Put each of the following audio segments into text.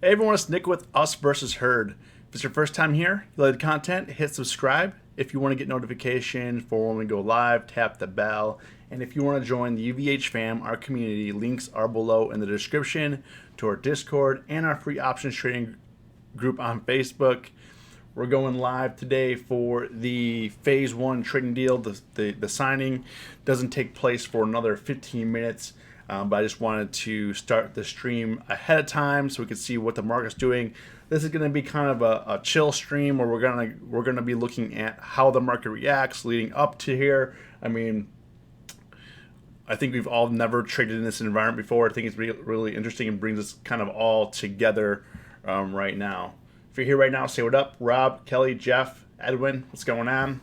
Hey everyone, it's Nick with Us versus Herd. If it's your first time here, you like the content, hit subscribe. If you want to get notifications for when we go live, tap the bell. And if you want to join the UVH fam, our community, links are below in the description to our Discord and our free options trading group on Facebook. We're going live today for the Phase 1 trading deal. The signing doesn't take place for another 15 minutes. But I just wanted to start the stream ahead of time so we could see what the market's doing. This is going to be kind of a chill stream where we're gonna be looking at how the market reacts leading up to here. I mean, I think we've all never traded in this environment before. I think it's really interesting and brings us kind of all together right now. If you're here right now, say what up. Rob, Kelly, Jeff, Edwin, what's going on?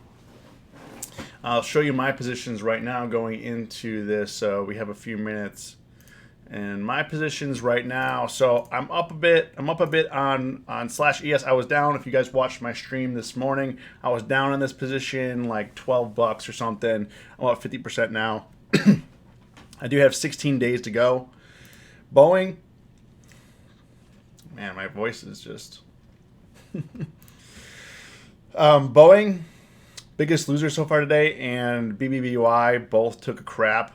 I'll show you my positions right now going into this. So we have a few minutes, and my positions right now. So I'm up a bit. I'm up a bit on /ES. I was down. If you guys watched my stream this morning, I was down in this position like $12 or something. I'm up 50% now. I do have 16 days to go. Boeing. Man, my voice is just. Boeing. Biggest loser so far today, and BBBY both took a crap.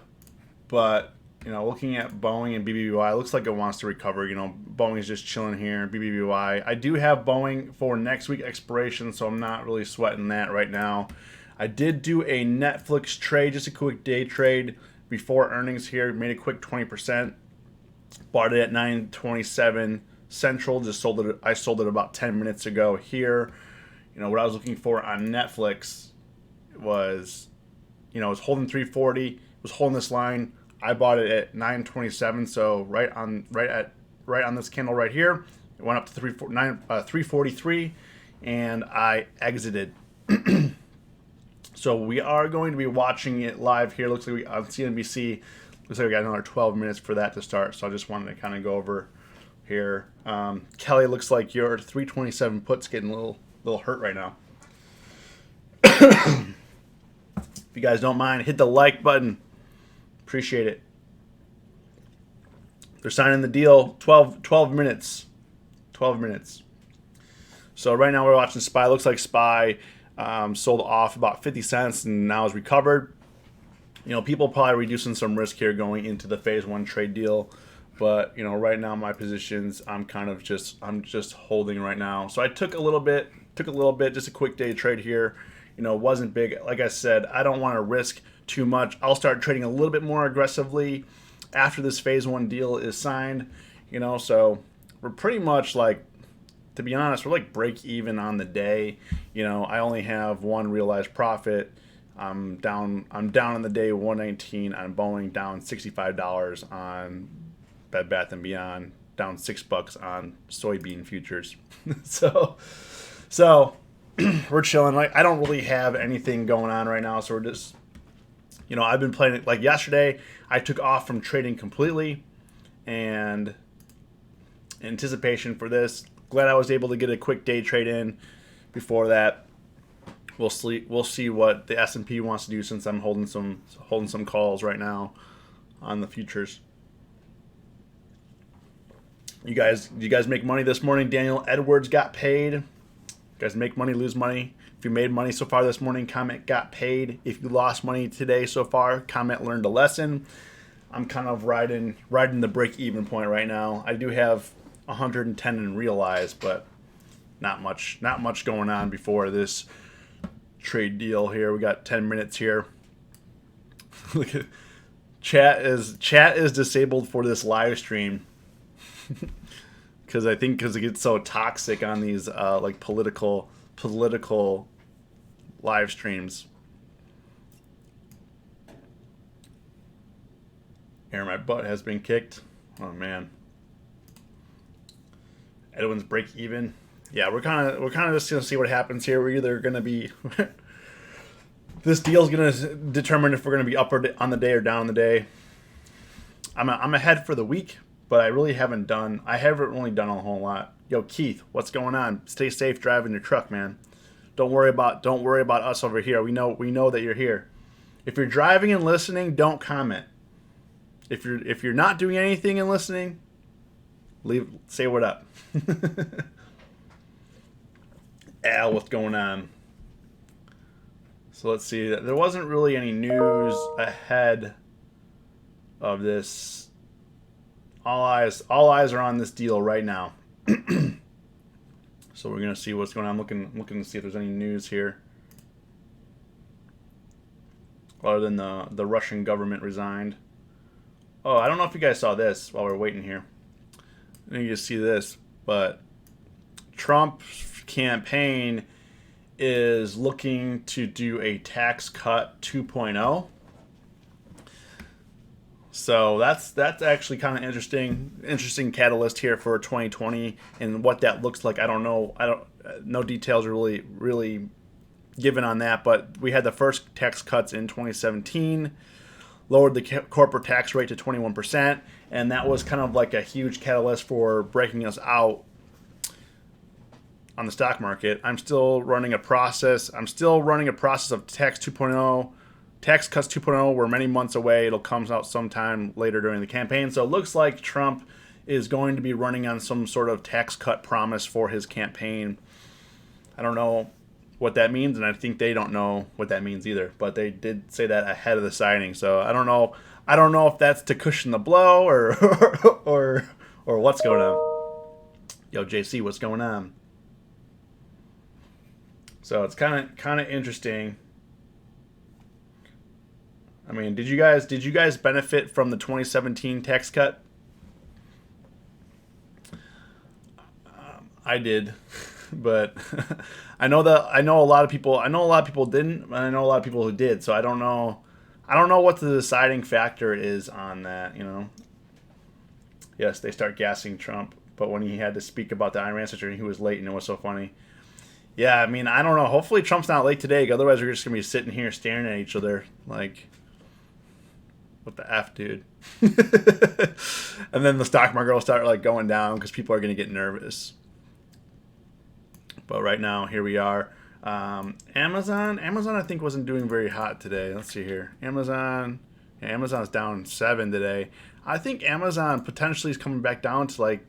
But, looking at Boeing and BBBY, it looks like it wants to recover. Boeing is just chilling here. BBBY, I do have Boeing for next week expiration, so I'm not really sweating that right now. I did do a Netflix trade, just a quick day trade before earnings here. Made a quick 20%. Bought it at 9:27 Central. I sold it about 10 minutes ago here. What I was looking for on Netflix was, it was holding 340, was holding this line. I bought it at 927, so right on this candle right here. It went up to 343, and I exited. So we are going to be watching it live here. Looks like on CNBC. Looks like we got another 12 minutes for that to start. So I just wanted to kind of go over here. Kelly, looks like your 327 put's getting a little hurt right now. If you guys don't mind, hit the like button. Appreciate it. They're signing the deal. 12 minutes. 12 minutes. So right now we're watching SPY. Looks like SPY sold off about 50 cents and now is recovered. People probably reducing some risk here going into the Phase 1 trade deal. But, right now my positions, I'm just holding right now. So I took a little bit, just a quick day trade here. Wasn't big. Like I said, I don't want to risk too much. I'll start trading a little bit more aggressively after this Phase 1 deal is signed. So we're pretty much like, to be honest, we're like break even on the day. I only have one realized profit. I'm down on the day 119 on Boeing, down $65 on Bed Bath & Beyond, down $6 on soybean futures. So we're chilling. Like, I don't really have anything going on right now, so we're just, I've been playing it. Like yesterday, I took off from trading completely, and anticipation for this. Glad I was able to get a quick day trade in before that. We'll see what the S&P wants to do since I'm holding some calls right now on the futures. You guys make money this morning? Daniel Edwards got paid. You guys make money, lose money. If you made money so far this morning, comment got paid. If you lost money today so far, comment learned a lesson. I'm kind of riding the break-even point right now. I do have 110 in realized, but not much going on before this trade deal here. We got 10 minutes here. Look at chat is disabled for this live stream. Because it gets so toxic on these like political live streams. Here, my butt has been kicked. Oh man. Edwin's break even. Yeah, we're kind of just gonna see what happens here. We're either gonna be this deal's gonna determine if we're gonna be up on the day or down on the day. I'm ahead for the week. But I really haven't really done a whole lot. Yo, Keith, what's going on? Stay safe driving your truck, man. Don't worry about us over here. We know that you're here. If you're driving and listening, don't comment. If you're not doing anything and listening, Say what up. Al, what's going on? So let's see. There wasn't really any news ahead of this. All eyes are on this deal right now. So we're gonna see what's going on. I'm looking to see if there's any news here, other than the Russian government resigned. Oh, I don't know if you guys saw this while we're waiting here. I think you see this, but Trump's campaign is looking to do a tax cut 2.0. So that's actually kind of interesting catalyst here for 2020 and what that looks like. I don't know. No details are really given on that, but we had the first tax cuts in 2017, lowered the corporate tax rate to 21%, and that was kind of like a huge catalyst for breaking us out on the stock market. I'm still running a process of tax 2.0. Tax cuts 2.0, we're many months away. It'll come out sometime later during the campaign. So it looks like Trump is going to be running on some sort of tax cut promise for his campaign. I don't know what that means, and I think they don't know what that means either. But they did say that ahead of the signing. So I don't know. I don't know if that's to cushion the blow or or what's going on. Yo, JC, what's going on? So it's kind of interesting. I mean, did you guys benefit from the 2017 tax cut? I did, but I know a lot of people didn't, and I know a lot of people who did. So I don't know what the deciding factor is on that. Yes, they start gassing Trump, but when he had to speak about the Iran situation, he was late, and it was so funny. Yeah, I mean, I don't know. Hopefully, Trump's not late today. Otherwise, we're just gonna be sitting here staring at each other like, what the F, dude? And then the stock market will start like going down because people are going to get nervous. But right now, here we are. Amazon, I think wasn't doing very hot today. Let's see here. Amazon's down 7 today. I think Amazon potentially is coming back down to like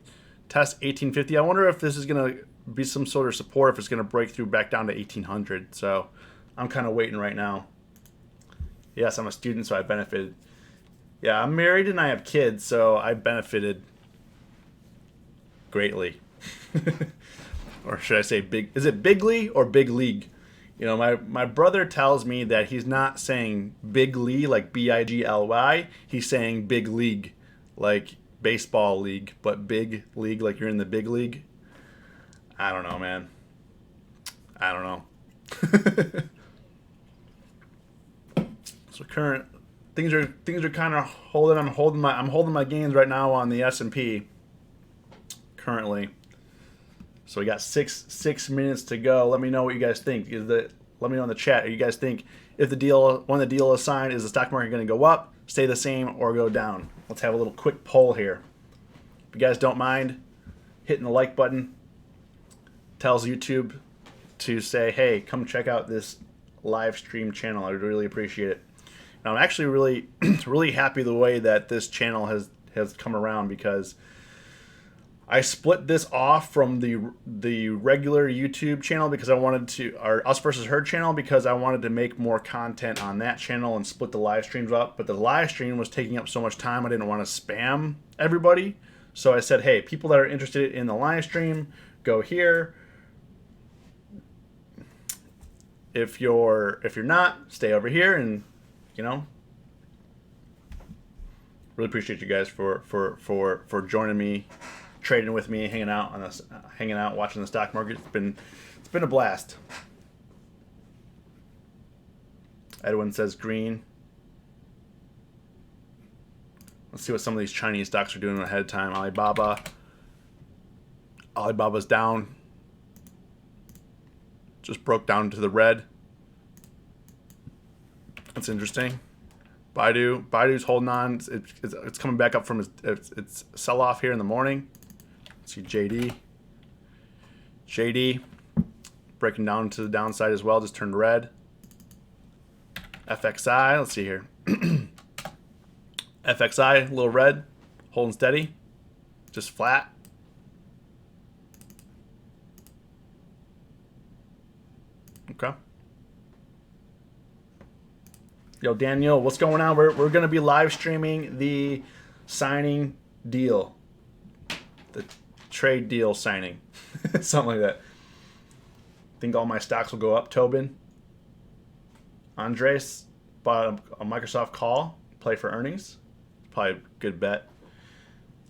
test 1850. I wonder if this is going to be some sort of support, if it's going to break through back down to 1800. So I'm kind of waiting right now. Yes, I'm a student, so I benefited. Yeah, I'm married and I have kids, so I benefited greatly. Or should I say big? Is it bigly or big league? My brother tells me that he's not saying big league like Bigly. He's saying big league like baseball league, but big league like you're in the big league. I don't know, man. I don't know. So current things are kind of holding. I'm holding my gains right now on the S&P currently. So we got six minutes to go. Let me know what you guys think. Let me know in the chat. You guys think when the deal is signed, is the stock market going to go up, stay the same, or go down? Let's have a little quick poll here. If you guys don't mind hitting the like button, tells YouTube to say, hey, come check out this live stream channel. I would really appreciate it. Now, I'm actually really happy the way that this channel has come around, because I split this off from the regular YouTube channel because I wanted to, our Us versus Herd channel, because I wanted to make more content on that channel and split the live streams up. But the live stream was taking up so much time, I didn't want to spam everybody. So I said, hey, people that are interested in the live stream, go here. If you're not, stay over here. And really appreciate you guys for joining me, trading with me, hanging out, watching the stock market. It's been a blast. Edwin says green. Let's see what some of these Chinese stocks are doing ahead of time. Alibaba's down. Just broke down to the red. That's interesting. Baidu's holding on. It's coming back up from its sell-off here in the morning. Let's see JD breaking down to the downside as well. Just turned red. FXI. Let's see here. FXI, a little red, holding steady, just flat. Okay. Yo, Daniel, what's going on? We're going to be live streaming the signing deal. The trade deal signing. Something like that. Think all my stocks will go up, Tobin. Andres bought a Microsoft call, play for earnings. Probably a good bet.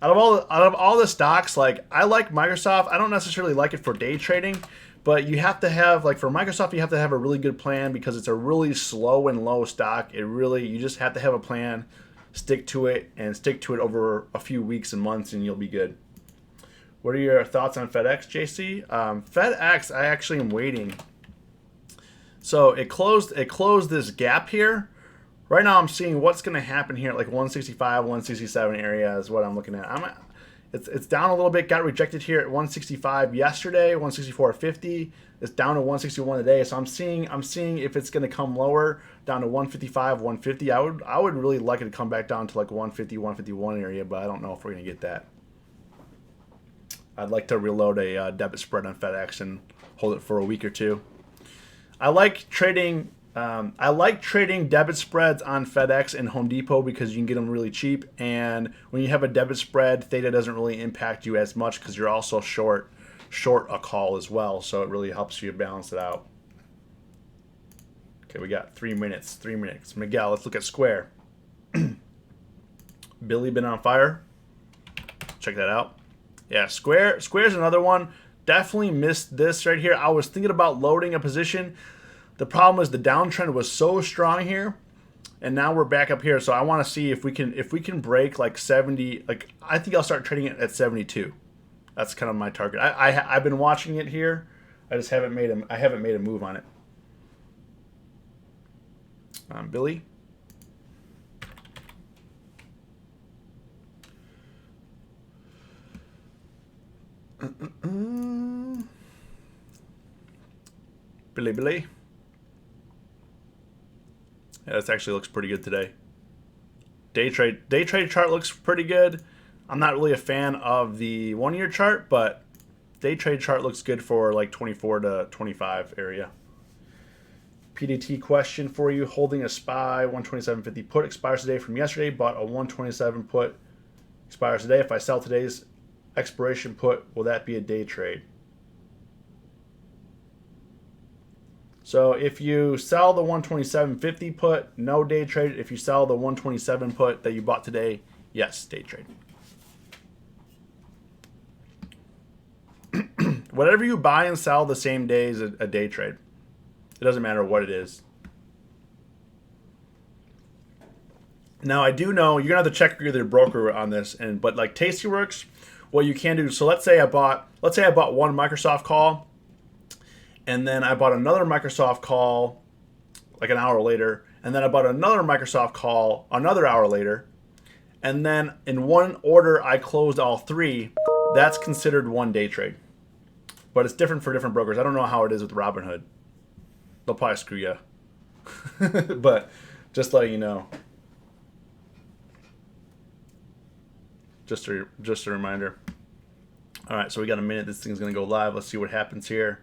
Out of all the stocks, like I like Microsoft. I don't necessarily like it for day trading, but you have to have, like for Microsoft, you have to have a really good plan because it's a really slow and low stock. You just have to have a plan, stick to it over a few weeks and months, and you'll be good. What are your thoughts on FedEx, JC? FedEx, I actually am waiting. So it closed this gap here. Right now I'm seeing what's going to happen here at like 165, 167 area is what I'm looking at. It's down a little bit, got rejected here at 165 yesterday, 164.50. It's down to 161 today. So I'm seeing if it's going to come lower down to 155, 150. I would really like it to come back down to like 150, 151 area, but I don't know if we're going to get that. I'd like to reload a debit spread on FedEx and hold it for a week or two. I like trading debit spreads on FedEx and Home Depot because you can get them really cheap. And when you have a debit spread, theta doesn't really impact you as much because you're also short a call as well. So it really helps you balance it out. Okay, we got 3 minutes. Miguel, let's look at Square. Billy been on fire. Check that out. Yeah, Square's another one. Definitely missed this right here. I was thinking about loading a position. The problem is the downtrend was so strong here, and now we're back up here. So I want to see if we can break like 70. Like I think I'll start trading it at 72. That's kind of my target. I've been watching it here. I just haven't made a move on it. Billy. Billy. Yeah, this actually looks pretty good today. Day trade chart looks pretty good. I'm not really a fan of the 1 year chart, but day trade chart looks good for like 24 to 25 area. PDT question for you. Holding a SPY 127.50 put expires today from yesterday. Bought a 127 put expires today. If I sell today's expiration put, will that be a day trade? So if you sell the 127.50 put, no day trade. If you sell the 127 put that you bought today, yes, day trade. Whatever you buy and sell the same day is a day trade. It doesn't matter what it is. Now I do know you're gonna have to check with your broker on this, but like Tastyworks, what you can do. So let's say I bought one Microsoft call. And then I bought another Microsoft call like an hour later. And then I bought another Microsoft call another hour later. And then in one order, I closed all three. That's considered one day trade. But it's different for different brokers. I don't know how it is with Robinhood. They'll probably screw you. But just letting you know. Just a reminder. All right, so we got a minute. This thing's going to go live. Let's see what happens here.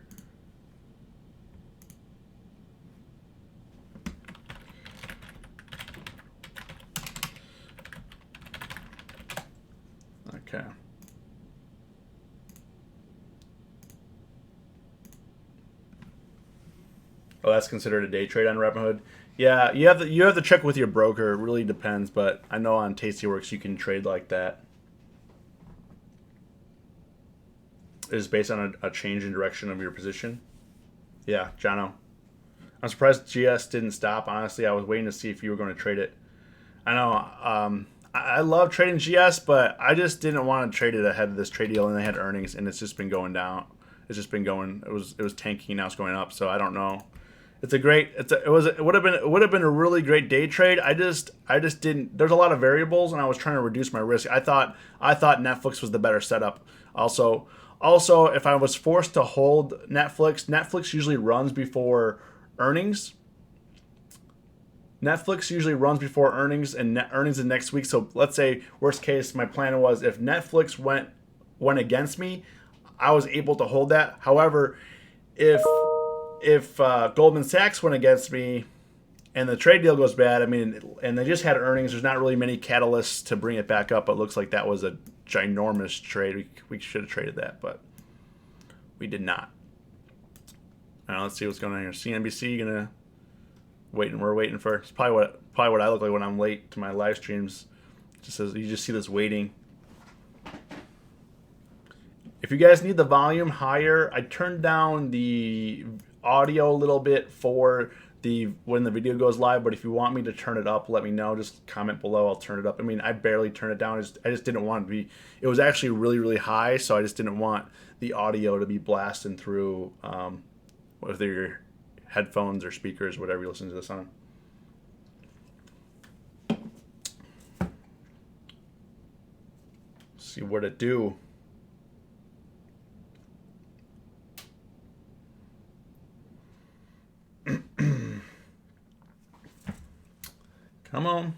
Okay. Oh, that's considered a day trade on Robinhood. Yeah, you have to check with your broker. It really depends, but I know on Tastyworks you can trade like that. It's based on a change in direction of your position. Yeah, Jono. I'm surprised GS didn't stop. Honestly, I was waiting to see if you were going to trade it. I know. I love trading GS, but I just didn't want to trade it ahead of this trade deal, and they had earnings, and it's just been going down. It's just been going. It was tanking. Now it's going up. So I don't know. It would have been a really great day trade. I just didn't. There's a lot of variables, and I was trying to reduce my risk. I thought Netflix was the better setup. Also, if I was forced to hold Netflix usually runs before earnings. Netflix usually runs before earnings, and earnings in next week. So let's say worst case, my plan was if Netflix went against me, I was able to hold that. However, if if Goldman Sachs went against me and the trade deal goes bad, I mean, and they just had earnings, there's not really many catalysts to bring it back up. It looks like that was a ginormous trade. We should have traded that, but we did not. Now let's see what's going on here. CNBC gonna wait, and we're waiting for. It's probably what I look like when I'm late to my live streams. Just says you just see this waiting. If you guys need the volume higher, I turned down the audio a little bit for when the video goes live, but if you want me to turn it up, let me know. Just comment below. I'll turn it up. I mean, I barely turn it down. I just didn't want it to be. It was actually really, really high, so I just didn't want the audio to be blasting through, whether your headphones or speakers, whatever you listen to this on. See what it do. Come on.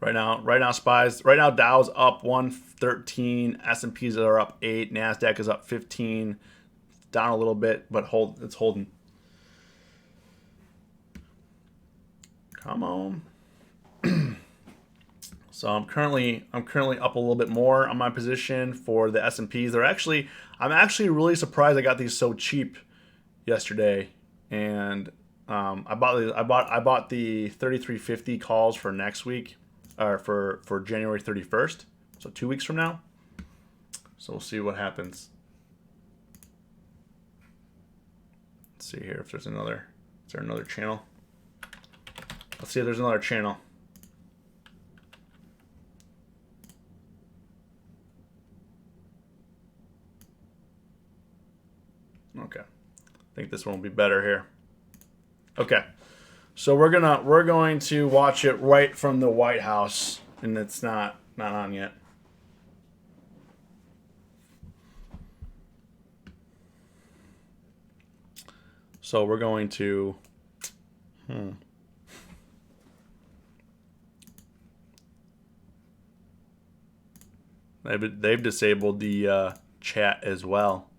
Right now, SPYs. Right now, Dow's up 113. S&Ps are up 8. Nasdaq is up 15. Down a little bit, but it's holding. Come on. So I'm currently up a little bit more on my position for the S&Ps. I'm actually really surprised I got these so cheap yesterday, and I bought the 3350 calls for next week, or for January 31st, so 2 weeks from now. So we'll see what happens. Let's see here if there's another. Is there another channel? Let's see if there's another channel. Okay, I think this one will be better here. Okay, so we're going to watch it right from the White House, and it's not on yet. So we're going to. They've disabled the chat as well.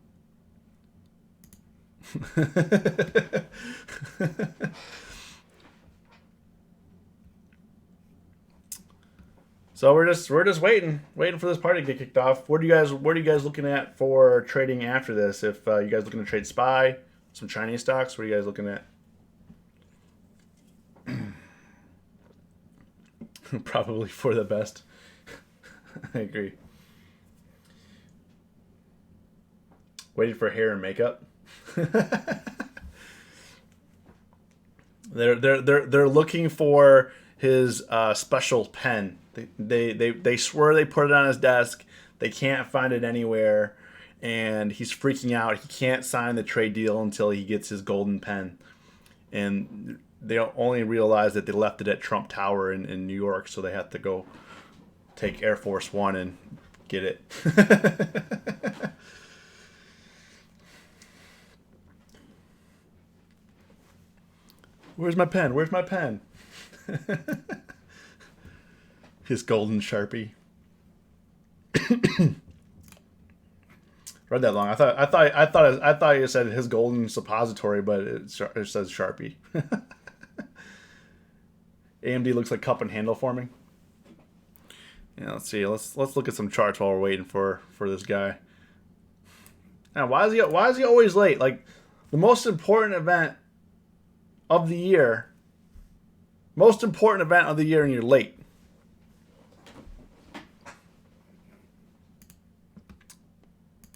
So we're just waiting for this party to get kicked off. What are you guys looking at for trading after this? If you guys looking to trade SPY, some Chinese stocks, what are you guys looking at? Probably for the best. I agree. Waiting for hair and makeup. They're looking for his special pen. They swear they put it on his desk. They can't find it anywhere, and he's freaking out. He can't sign the trade deal until he gets his golden pen. And they only realize that they left it at Trump Tower in New York, so they have to go take Air Force One and get it. Where's my pen? Where's my pen? His golden Sharpie. Read that long. I thought you said his golden suppository, but it says Sharpie. AMD looks like cup and handle forming. Yeah, let's see. Let's look at some charts while we're waiting for this guy. Now, why is he always late? Like, the most important event of the year. Most important event of the year, and you're late.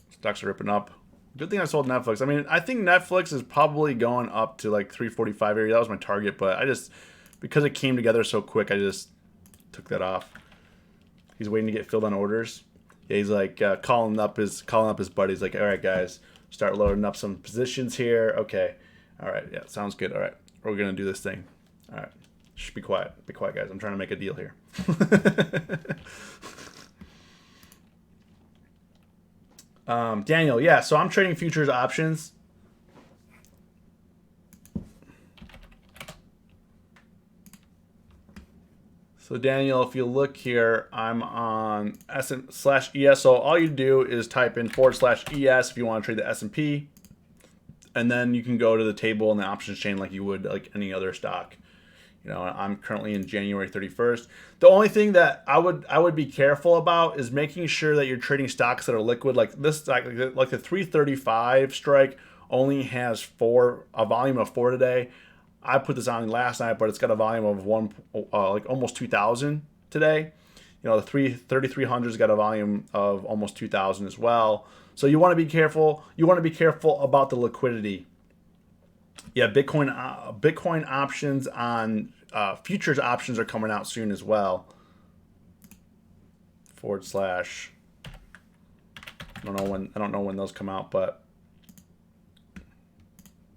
Stocks are ripping up. Good thing I sold Netflix. I mean, I think Netflix is probably going up to like 345 area. That was my target, but because it came together so quick, I just took that off. He's waiting to get filled on orders. Yeah, he's like calling up his buddies. Like, all right, guys, start loading up some positions here. Okay, all right, yeah, sounds good. All right, we're gonna do this thing. All right, shh, be quiet, guys. I'm trying to make a deal here. Daniel, yeah. So I'm trading futures options. So Daniel, if you look here, I'm on S/ES. So all you do is type in /ES if you want to trade the S&P. and then you can go to the table in the options chain like you would like any other stock. You know, I'm currently in January 31st. The only thing that I would be careful about is making sure that you're trading stocks that are liquid. Like this, like the 335 strike only has a volume of 4 today. I put this on last night, but it's got a volume of like almost 2,000 today. You know, the 3300's got a volume of almost 2,000 as well. So you want to be careful. You want to be careful about the liquidity. Yeah, Bitcoin options on futures options are coming out soon as well. / I don't know when those come out, but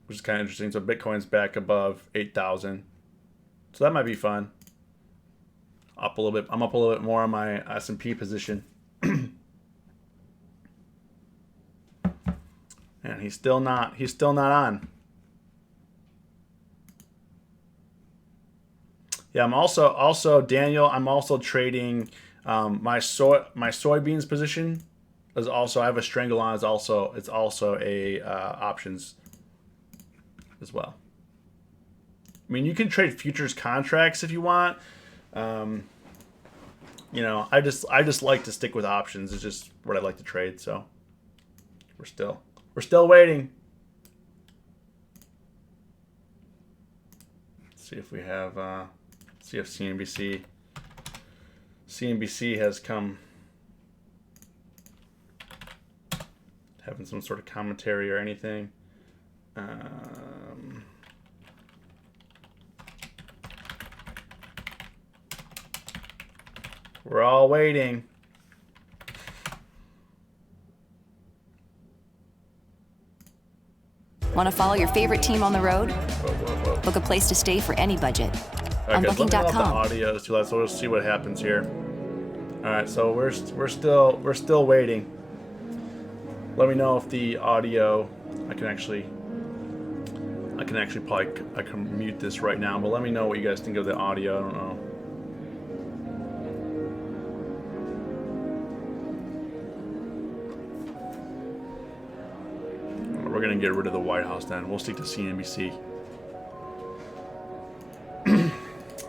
which is kind of interesting. So Bitcoin's back above 8,000, so that might be fun. Up a little bit. I'm up a little bit more on my S&P position. And he's still not on. Yeah, I'm also Daniel. I'm also trading my soybeans position is also, I have a strangle on. It's also a options as well. I mean, you can trade futures contracts if you want. You know, I just like to stick with options. It's just what I like to trade. So we're still waiting. Let's see if we have. See if CNBC has come having some sort of commentary or anything. We're all waiting. Want to follow your favorite team on the road? Whoa. Book a place to stay for any budget. All right, on Booking.com. Let me know if the Booking.com. audio is too loud, so we'll see what happens here. All right, so we're still waiting. Let me know if the audio. I can mute this right now, but let me know what you guys think of the audio. I don't know. We're gonna get rid of the White House then. We'll stick to CNBC.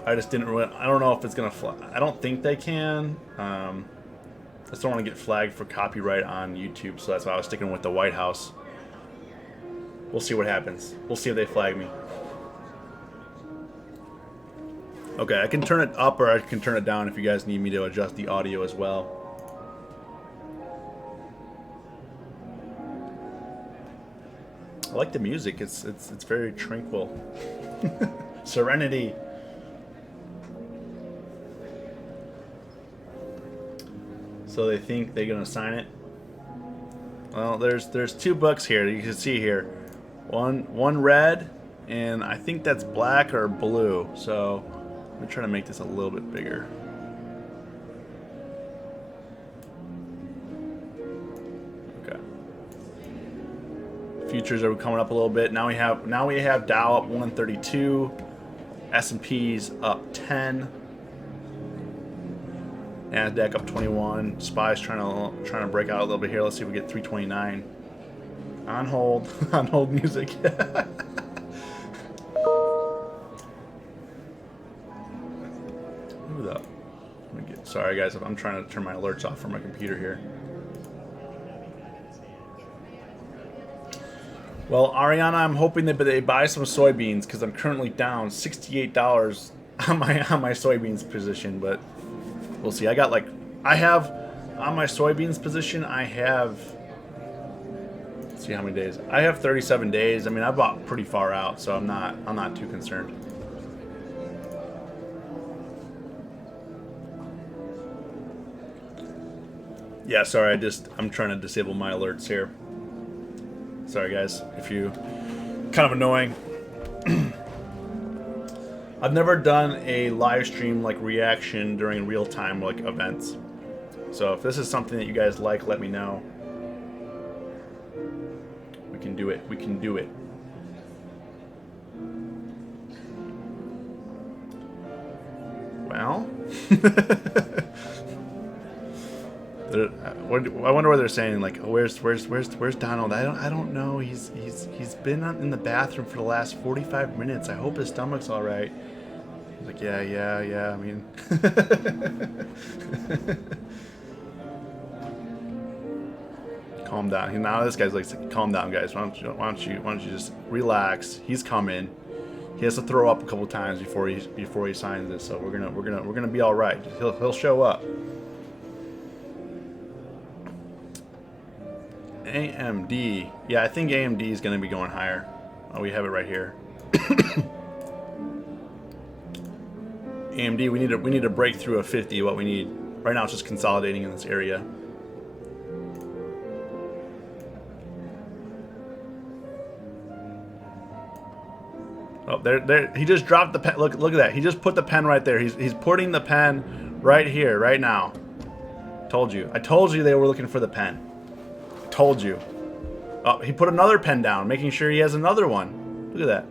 I just didn't really. I don't know if it's gonna fly. I don't think they can. I just don't want to get flagged for copyright on YouTube, so that's why I was sticking with the White House. We'll see what happens. We'll see if they flag me. Okay, I can turn it up or I can turn it down if you guys need me to adjust the audio as well. I like the music. It's very tranquil. Serenity. So they think they're gonna sign it. Well, there's 2 books here. You can see here, one red, and I think that's black or blue. So let me try to make this a little bit bigger. Okay. Futures are coming up a little bit. Now we have Dow up 132, S&P's up 10. NASDAQ up 21. SPY's trying to break out a little bit here. Let's see if we get 329. On hold. On hold music. Sorry guys, I'm trying to turn my alerts off from my computer here. Well, Ariana, I'm hoping that they buy some soybeans because I'm currently down $68 on my soybeans position, but we'll see. I have on my soybeans position, let's see how many days. I have 37 days. I mean, I bought pretty far out, so I'm not too concerned. Yeah, sorry, I'm trying to disable my alerts here. Sorry guys, if you kind of annoying. I've never done a live stream like reaction during real time like events. So if this is something that you guys like, let me know. We can do it. We can do it. Well, I wonder what they're saying. Like, oh, where's Donald? I don't know. He's been in the bathroom for the last 45 minutes. I hope his stomach's all right. He's like, yeah. I mean, calm down. Now this guy's like, calm down, guys. Why don't you just relax? He's coming. He has to throw up a couple times before he signs it. So we're gonna be all right. He'll show up. AMD. Yeah, I think AMD is going to be going higher. Oh, we have it right here. AMD, we need to break through a 50. What we need right now is just consolidating in this area. Oh, there. He just dropped the pen. Look at that. He just put the pen right there. He's putting the pen right here, right now. Told you. I told you they were looking for the pen. Told you. Oh, he put another pen down, making sure he has another one. Look at that.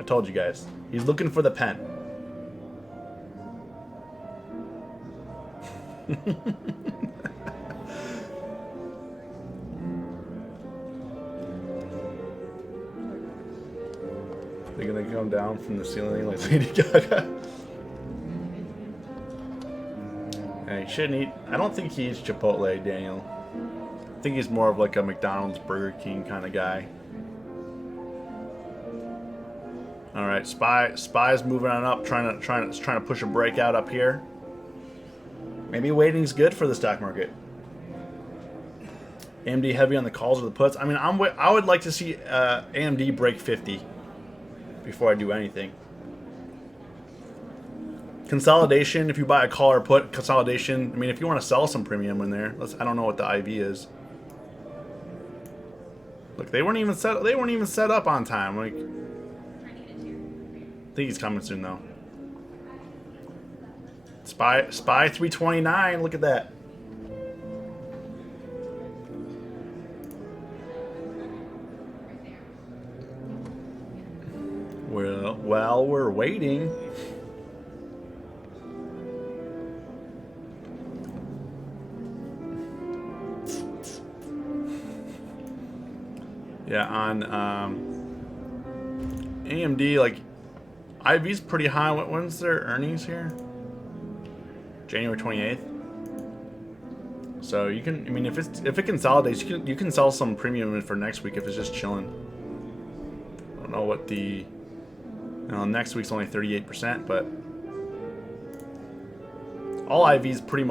I told you guys. He's looking for the pen. They're gonna come down from the ceiling like Lady Gaga. He shouldn't eat. I don't think he eats Chipotle, Daniel. I think he's more of like a McDonald's, Burger King kind of guy. All right, Spy's moving on up, trying to push a breakout up here. Maybe waiting's good for the stock market. AMD heavy on the calls or the puts. I mean, I would like to see AMD break 50 before I do anything. Consolidation, if you buy a call or put, consolidation. I mean, if you want to sell some premium in there, I don't know what the IV is. Look, they weren't even set up on time. Like, I think he's coming soon though. Spy 329. Look at that. Well, while we're waiting. Yeah, on AMD, like, IV's pretty high. When's their earnings here? January 28th. So you can, I mean, if it consolidates, you can sell some premium for next week if it's just chilling. I don't know what the, next week's only 38%, but all IV's pretty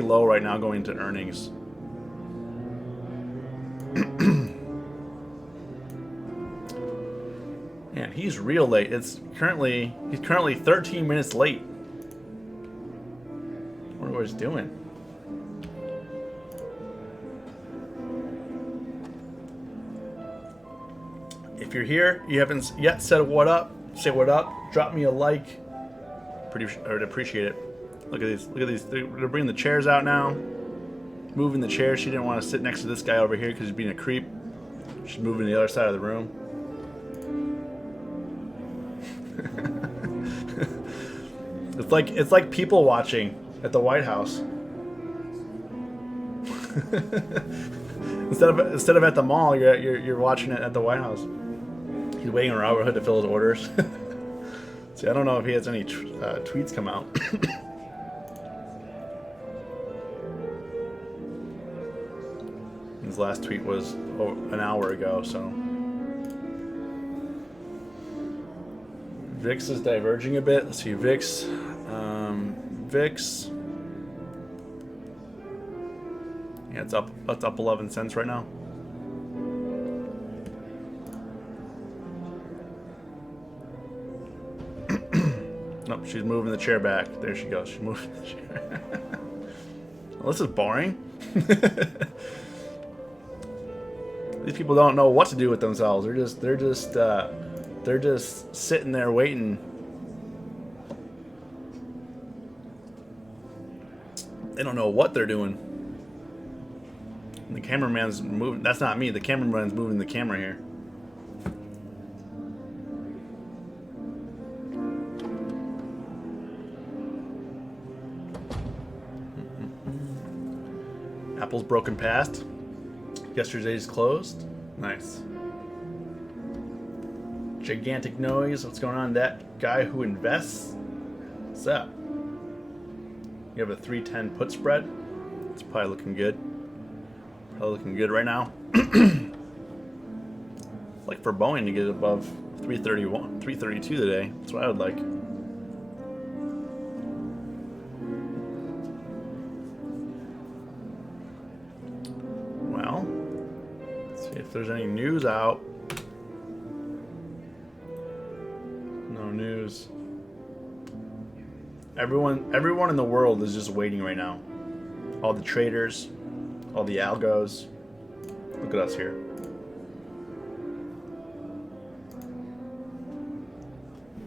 low right now going into earnings. Man, he's real late. He's currently 13 minutes late. I wonder what he's doing. If you're here, you haven't yet said what up, say what up, drop me a like. I'd appreciate it. Look at these. They're bringing the chairs out now. Moving the chair. She didn't want to sit next to this guy over here because he's being a creep. She's moving to the other side of the room. It's like people watching at the White House. instead of at the mall, you're watching it at the White House. He's waiting on Robert Hood to fill his orders. See, I don't know if he has any tweets come out. His last tweet was an hour ago, so. VIX is diverging a bit. Let's see, VIX. VIX. Yeah, it's up 11 cents right now. Nope, she's moving the chair back. There she goes. She's moving the chair. Well, this is boring. These people don't know what to do with themselves. They're just sitting there waiting. They don't know what they're doing. The cameraman's moving. That's not me. The cameraman's moving the camera here. Apple's broken past. Yesterday's closed. Nice. Gigantic noise. What's going on? That guy who invests? What's up? You have a 310 put spread. It's probably looking good. Probably looking good right now. Like for Boeing to get above 331, 332 today. That's what I would like. Well, let's see if there's any news out. No news. Everyone in the world is just waiting right now. All the traders, all the algos. Look at us here.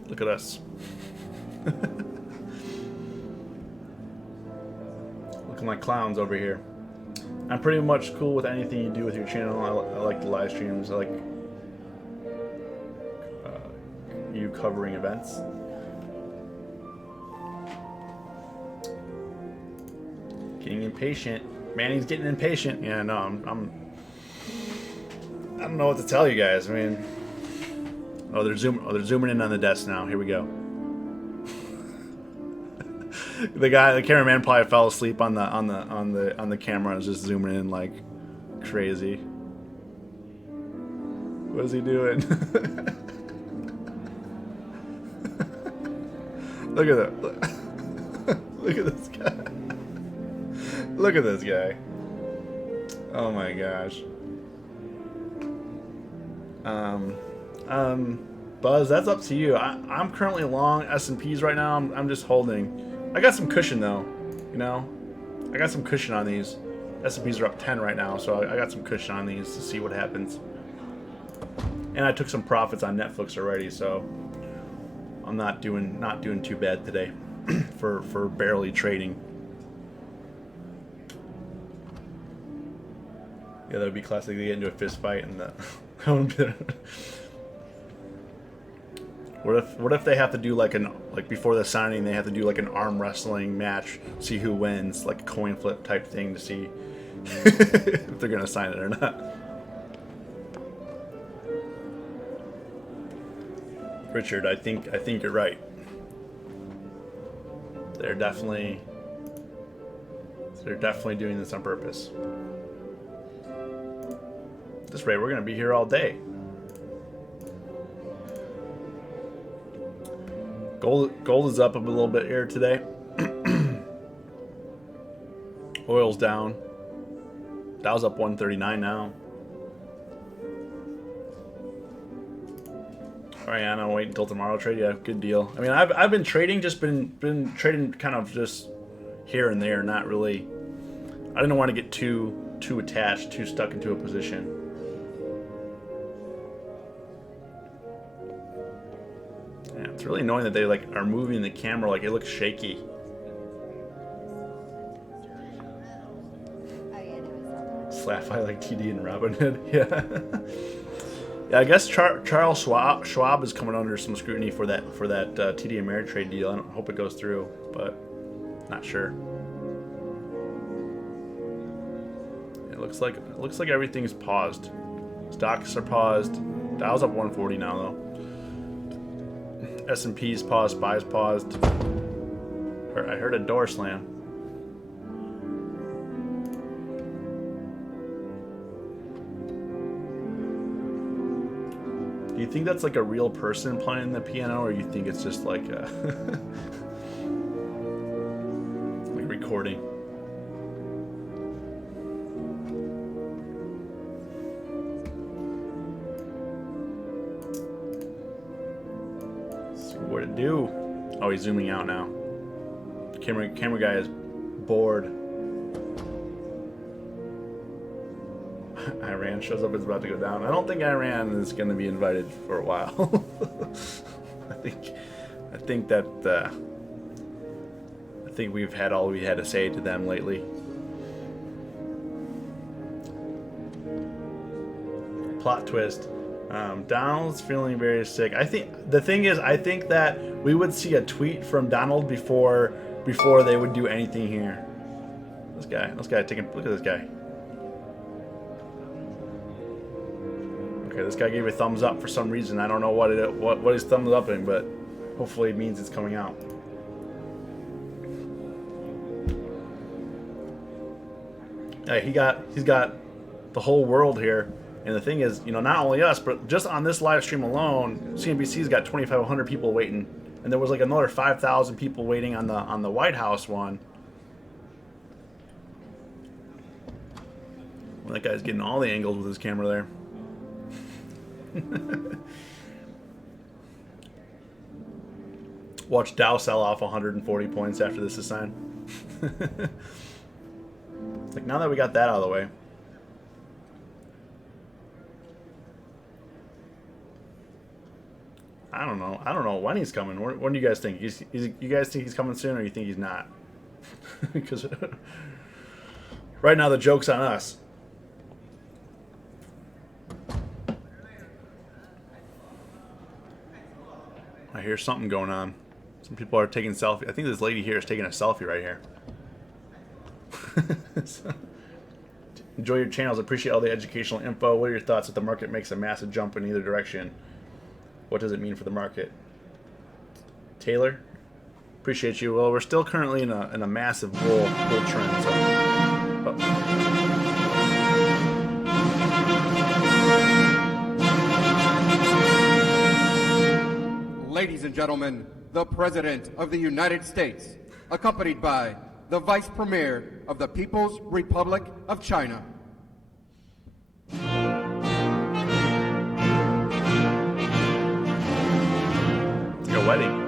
Look at us. Looking like clowns over here. I'm pretty much cool with anything you do with your channel. I like the live streams. I like you covering events. Getting impatient. Manny's getting impatient. Yeah, no, I don't know what to tell you guys. I mean, they're zooming in on the desk now. Here we go. The cameraman probably fell asleep on the camera and was just zooming in like crazy. What is he doing? Look at that. Look at this guy. Look at this guy. Oh my gosh. Buzz, that's up to you. I'm currently long S&Ps right now. I'm just holding. I got some cushion though, you know. I got some cushion on these. S&Ps are up 10 right now, so I got some cushion on these to see what happens. And I took some profits on Netflix already, so I'm not doing too bad today for barely trading. Yeah, that would be classic. They get into a fist fight and What if they have to do like before the signing they have to do like an arm wrestling match, see who wins, like a coin flip type thing to see if they're gonna sign it or not. Richard, I think you're right. They're definitely doing this on purpose. At this rate, we're gonna be here all day. Gold is up a little bit here today. Oil's down. Dow's up 139 now. Ariana, wait until tomorrow trade. Yeah, good deal. I mean, I've been trading, just been trading kind of just here and there, not really. I didn't want to get too attached, too stuck into a position. Yeah, it's really annoying that they like are moving the camera like it looks shaky. Slap I like TD and Robinhood. Yeah. Yeah, I guess Charles Schwab is coming under some scrutiny for that TD Ameritrade deal. I don't hope it goes through, but not sure. It looks like everything's paused. Stocks are paused. Dow's up 140 now though. S&P's paused. Buys paused. I heard a door slam. Do you think that's like a real person playing the piano, or you think it's just like a like recording? Let's see what it do. Oh, he's zooming out now. Camera guy is bored. Iran shows up, it's about to go down. I don't think Iran is going to be invited for a while. I think we've had all we had to say to them lately. Plot twist. Donald's feeling very sick. I think the thing is, I think that we would see a tweet from Donald before they would do anything here. This guy taking. Look at this guy. Okay, this guy gave a thumbs up for some reason. I don't know what he's thumbs up in, but hopefully it means it's coming out. He's got the whole world here, and the thing is, not only us, but just on this live stream alone, CNBC's got 2,500 people waiting, and there was like another 5,000 people waiting on the White House one. Well, that guy's getting all the angles with his camera there. Watch Dow sell off 140 points after this is signed. Like, now that we got that out of the way. I don't know when he's coming. When do you guys think? You guys think he's coming soon, or you think he's not? Because right now the joke's on us. I hear something going on. Some people are taking selfie. I think this lady here is taking a selfie right here. So, enjoy your channels. Appreciate all the educational info. What are your thoughts if the market makes a massive jump in either direction? What does it mean for the market? Taylor, appreciate you. Well, we're still currently in a massive bull trend. So, Ladies and gentlemen, the President of the United States, accompanied by the Vice Premier of the People's Republic of China. It's like a wedding.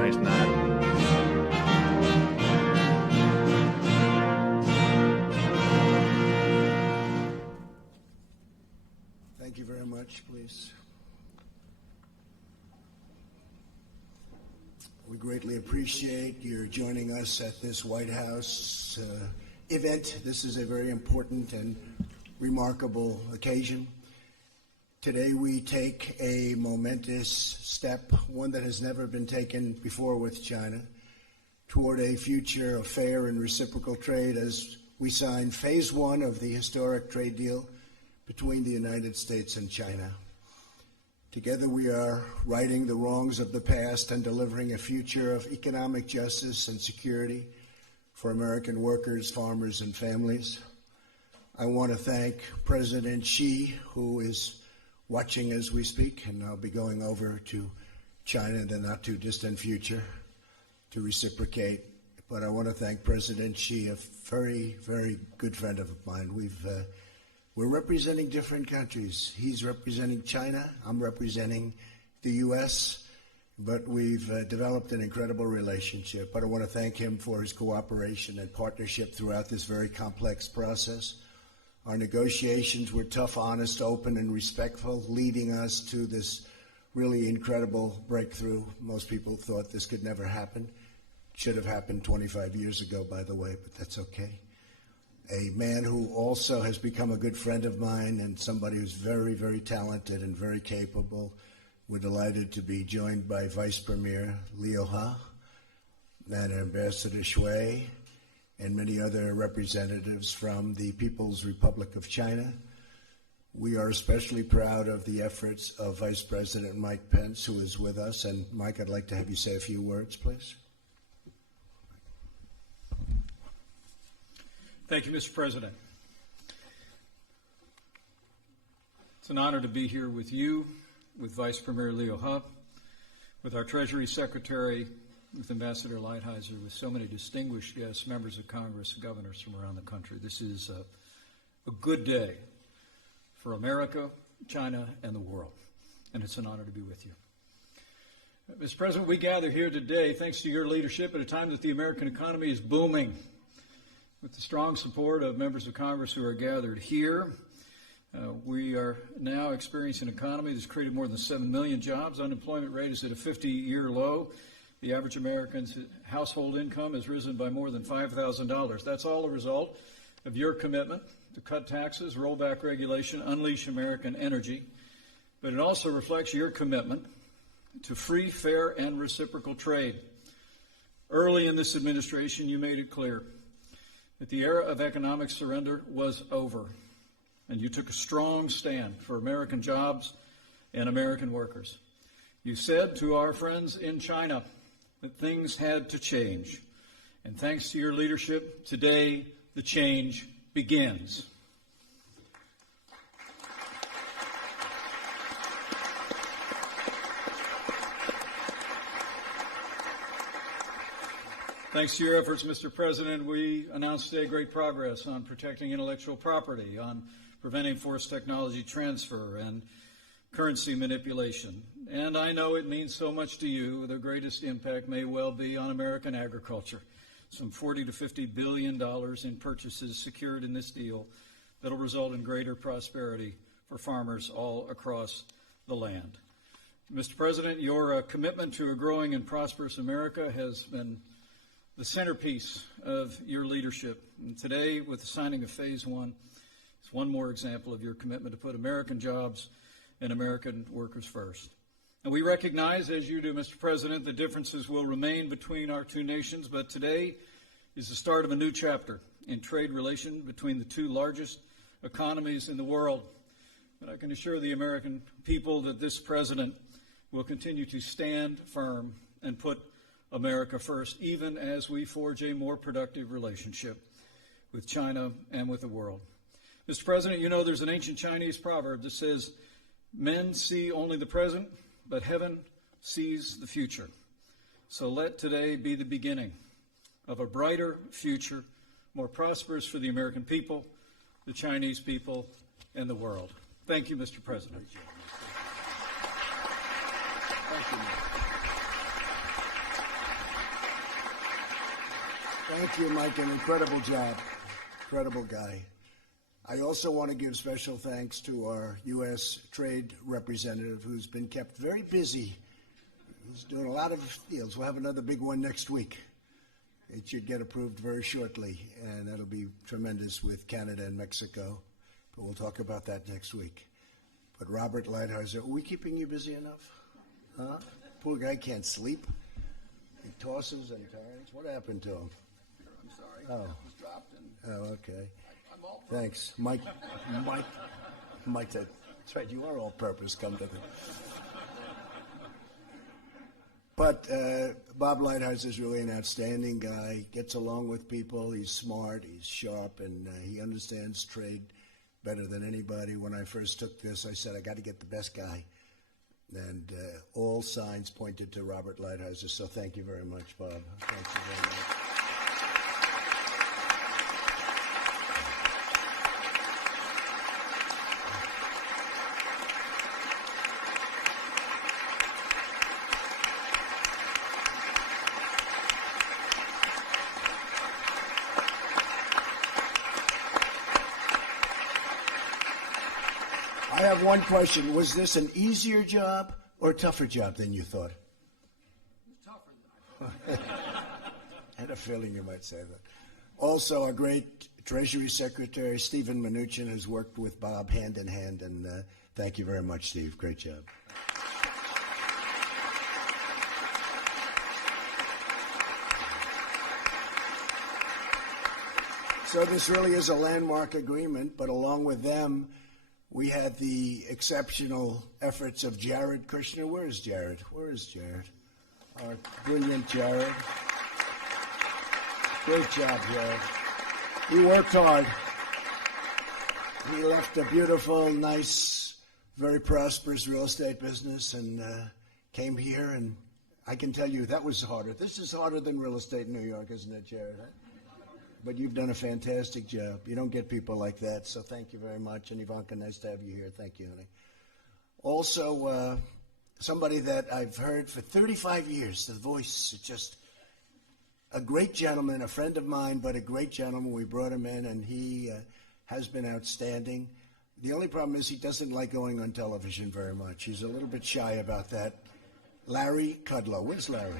Nice nod. Thank you very much, please. We greatly appreciate your joining us at this White House event. This is a very important and remarkable occasion. Today we take a momentous step, one that has never been taken before with China, toward a future of fair and reciprocal trade as we sign phase one of the historic trade deal between the United States and China. Together we are righting the wrongs of the past and delivering a future of economic justice and security for American workers, farmers, and families. I want to thank President Xi, who is watching as we speak, and I'll be going over to China in the not too distant future to reciprocate. But I want to thank President Xi, a very, very good friend of mine. We're representing different countries. He's representing China. I'm representing the U.S., but we've developed an incredible relationship. But I want to thank him for his cooperation and partnership throughout this very complex process. Our negotiations were tough, honest, open, and respectful, leading us to this really incredible breakthrough. Most people thought this could never happen. Should have happened 25 years ago, by the way, but that's okay. A man who also has become a good friend of mine and somebody who's very, very talented and very capable. We're delighted to be joined by Vice Premier Liu He and Ambassador Shui and many other representatives from the People's Republic of China. We are especially proud of the efforts of Vice President Mike Pence, who is with us. And Mike, I'd like to have you say a few words, please. Thank you, Mr. President. It's an honor to be here with you, with Vice Premier Liu He, with our Treasury Secretary, with Ambassador Lighthizer, with so many distinguished guests, members of Congress, and governors from around the country. This is a good day for America, China, and the world, and it's an honor to be with you. Mr. President, we gather here today thanks to your leadership at a time that the American economy is booming. With the strong support of members of Congress who are gathered here, we are now experiencing an economy that's created more than 7 million jobs. Unemployment rate is at a 50-year low. The average American's household income has risen by more than $5,000. That's all a result of your commitment to cut taxes, roll back regulation, unleash American energy. But it also reflects your commitment to free, fair, and reciprocal trade. Early in this administration, you made it clear that the era of economic surrender was over, and you took a strong stand for American jobs and American workers. You said to our friends in China that things had to change, and thanks to your leadership, today the change begins. Thanks to your efforts, Mr. President, we announced today great progress on protecting intellectual property, on preventing forced technology transfer and currency manipulation. And I know it means so much to you. The greatest impact may well be on American agriculture. Some $40 to $50 billion in purchases secured in this deal that will result in greater prosperity for farmers all across the land. Mr. President, your commitment to a growing and prosperous America has been the centerpiece of your leadership. And today, with the signing of Phase 1, it's one more example of your commitment to put American jobs and American workers first. And we recognize, as you do, Mr. President, the differences will remain between our two nations, but today is the start of a new chapter in trade relation between the two largest economies in the world. And I can assure the American people that this president will continue to stand firm and put America first, even as we forge a more productive relationship with China and with the world. Mr. President, you know there's an ancient Chinese proverb that says, men see only the present, but heaven sees the future. So let today be the beginning of a brighter future, more prosperous for the American people, the Chinese people, and the world. Thank you, Mr. President. Thank you. Thank you, Mike. An incredible job. Incredible guy. I also want to give special thanks to our U.S. Trade Representative, who's been kept very busy. He's doing a lot of deals. We'll have another big one next week. It should get approved very shortly, and that'll be tremendous with Canada and Mexico. But we'll talk about that next week. But Robert Lighthizer, are we keeping you busy enough? Huh? Poor guy can't sleep. He tosses and turns. What happened to him? I'm sorry. Oh. It was dropped. And Oh, okay. I'm all Thanks. Mike, that's right, you are all purpose, come to think. But Bob Lighthizer is really an outstanding guy, gets along with people, he's smart, he's sharp, and he understands trade better than anybody. When I first took this, I said, I got to get the best guy. And all signs pointed to Robert Lighthizer, so thank you very much, Bob. Thank you very much. I have one question. Was this an easier job or a tougher job than you thought? It's tougher than I thought. I had a feeling you might say that. Also, a great Treasury Secretary, Stephen Mnuchin, has worked with Bob hand in hand, and thank you very much, Steve. Great job. So this really is a landmark agreement, but along with them, we had the exceptional efforts of Jared Kushner. Where is Jared? Where is Jared? Our brilliant Jared. Great job, Jared. He worked hard. He left a beautiful, nice, very prosperous real estate business and came here, and I can tell you that was harder. This is harder than real estate in New York, isn't it, Jared? But you've done a fantastic job. You don't get people like that, so thank you very much. And Ivanka, nice to have you here. Thank you, honey. Also, somebody that I've heard for 35 years. The voice is just a great gentleman, a friend of mine, but a great gentleman. We brought him in, and he has been outstanding. The only problem is he doesn't like going on television very much. He's a little bit shy about that. Larry Kudlow. Where's Larry?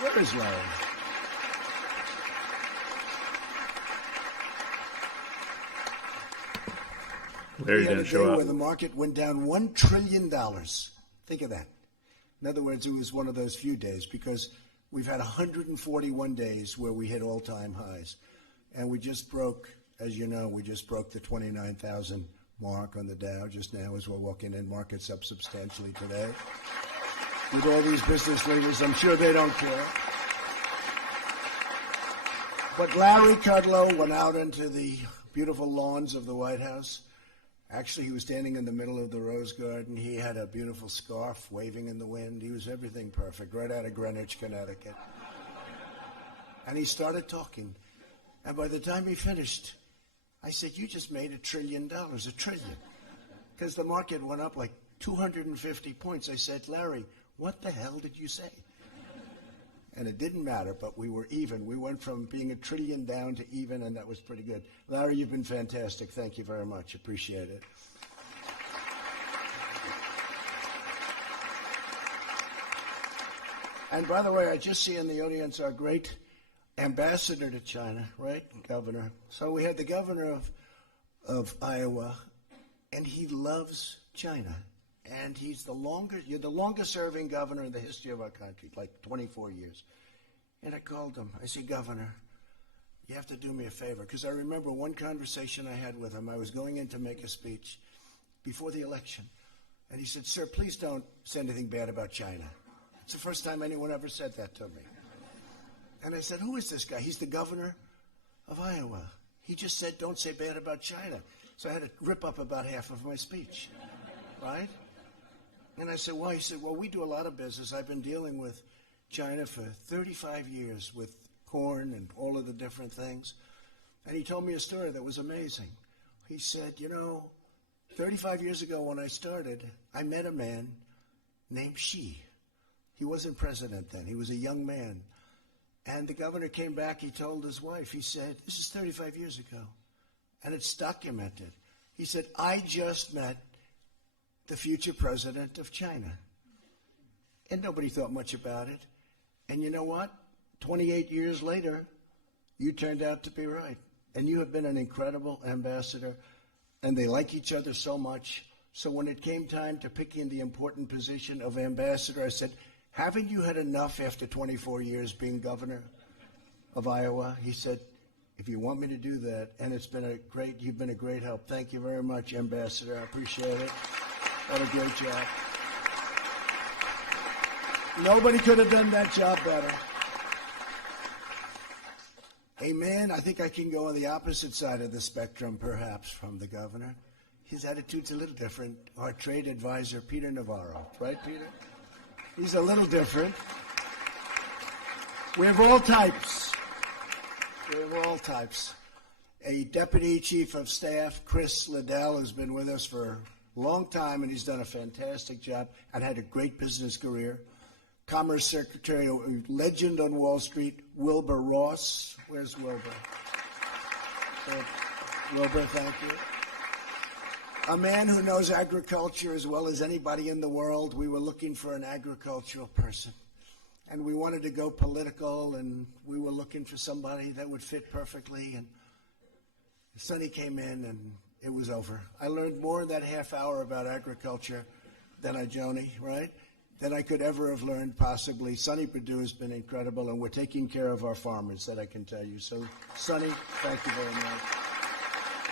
Where is Larry? Larry We had didn't a show day up. where the market went down $1 trillion. Think of that. In other words, it was one of those few days because we've had 141 days where we hit all-time highs. And we just broke, as you know, we just broke the 29,000 mark on the Dow just now as we're walking in. Market's up substantially today. With all these business leaders, I'm sure they don't care. But Larry Kudlow went out into the beautiful lawns of the White House. Actually, he was standing in the middle of the Rose Garden. He had a beautiful scarf waving in the wind. He was everything perfect, right out of Greenwich, Connecticut. And he started talking. And by the time he finished, I said, you just made $1 trillion, $1 trillion. Because the market went up like 250 points. I said, Larry, what the hell did you say? And it didn't matter, but we were even. We went from being $1 trillion down to even, and that was pretty good. Larry, you've been fantastic. Thank you very much. Appreciate it. And by the way, I just see in the audience our great ambassador to China, right, Governor? So we had the governor of Iowa, and he loves China. And you're the longest serving governor in the history of our country, like 24 years. And I called him. I said, Governor, you have to do me a favor. Because I remember one conversation I had with him. I was going in to make a speech before the election. And he said, sir, please don't say anything bad about China. It's the first time anyone ever said that to me. And I said, who is this guy? He's the governor of Iowa. He just said, don't say bad about China. So I had to rip up about half of my speech, right? And I said, why? He said, well, we do a lot of business. I've been dealing with China for 35 years with corn and all of the different things. And he told me a story that was amazing. He said, 35 years ago when I started, I met a man named Xi. He wasn't president then. He was a young man. And the governor came back. He told his wife, he said, this is 35 years ago. And it's documented. He said, I just met the future president of China. And nobody thought much about it. And you know what? 28 years later, you turned out to be right. And you have been an incredible ambassador. And they like each other so much. So when it came time to picking the important position of ambassador, I said, haven't you had enough after 24 years being governor of Iowa? He said, if you want me to do that, and you've been a great help. Thank you very much, Ambassador. I appreciate it. What a great job. Nobody could have done that job better. Hey, man, I think I can go on the opposite side of the spectrum, perhaps, from the governor. His attitude's a little different. Our trade advisor, Peter Navarro. Right, Peter? He's a little different. We have all types. A deputy chief of staff, Chris Liddell, has been with us for a long time, and he's done a fantastic job and had a great business career. Commerce Secretary, a legend on Wall Street, Wilbur Ross. Where's Wilbur? Wilbur, thank you. A man who knows agriculture as well as anybody in the world. We were looking for an agricultural person. And we wanted to go political, and we were looking for somebody that would fit perfectly. And Sonny came in, and it was over. I learned more in that half hour about agriculture than Joni, right? Than I could ever have learned, possibly. Sonny Perdue has been incredible, and we're taking care of our farmers, that I can tell you. So, Sonny, thank you very much.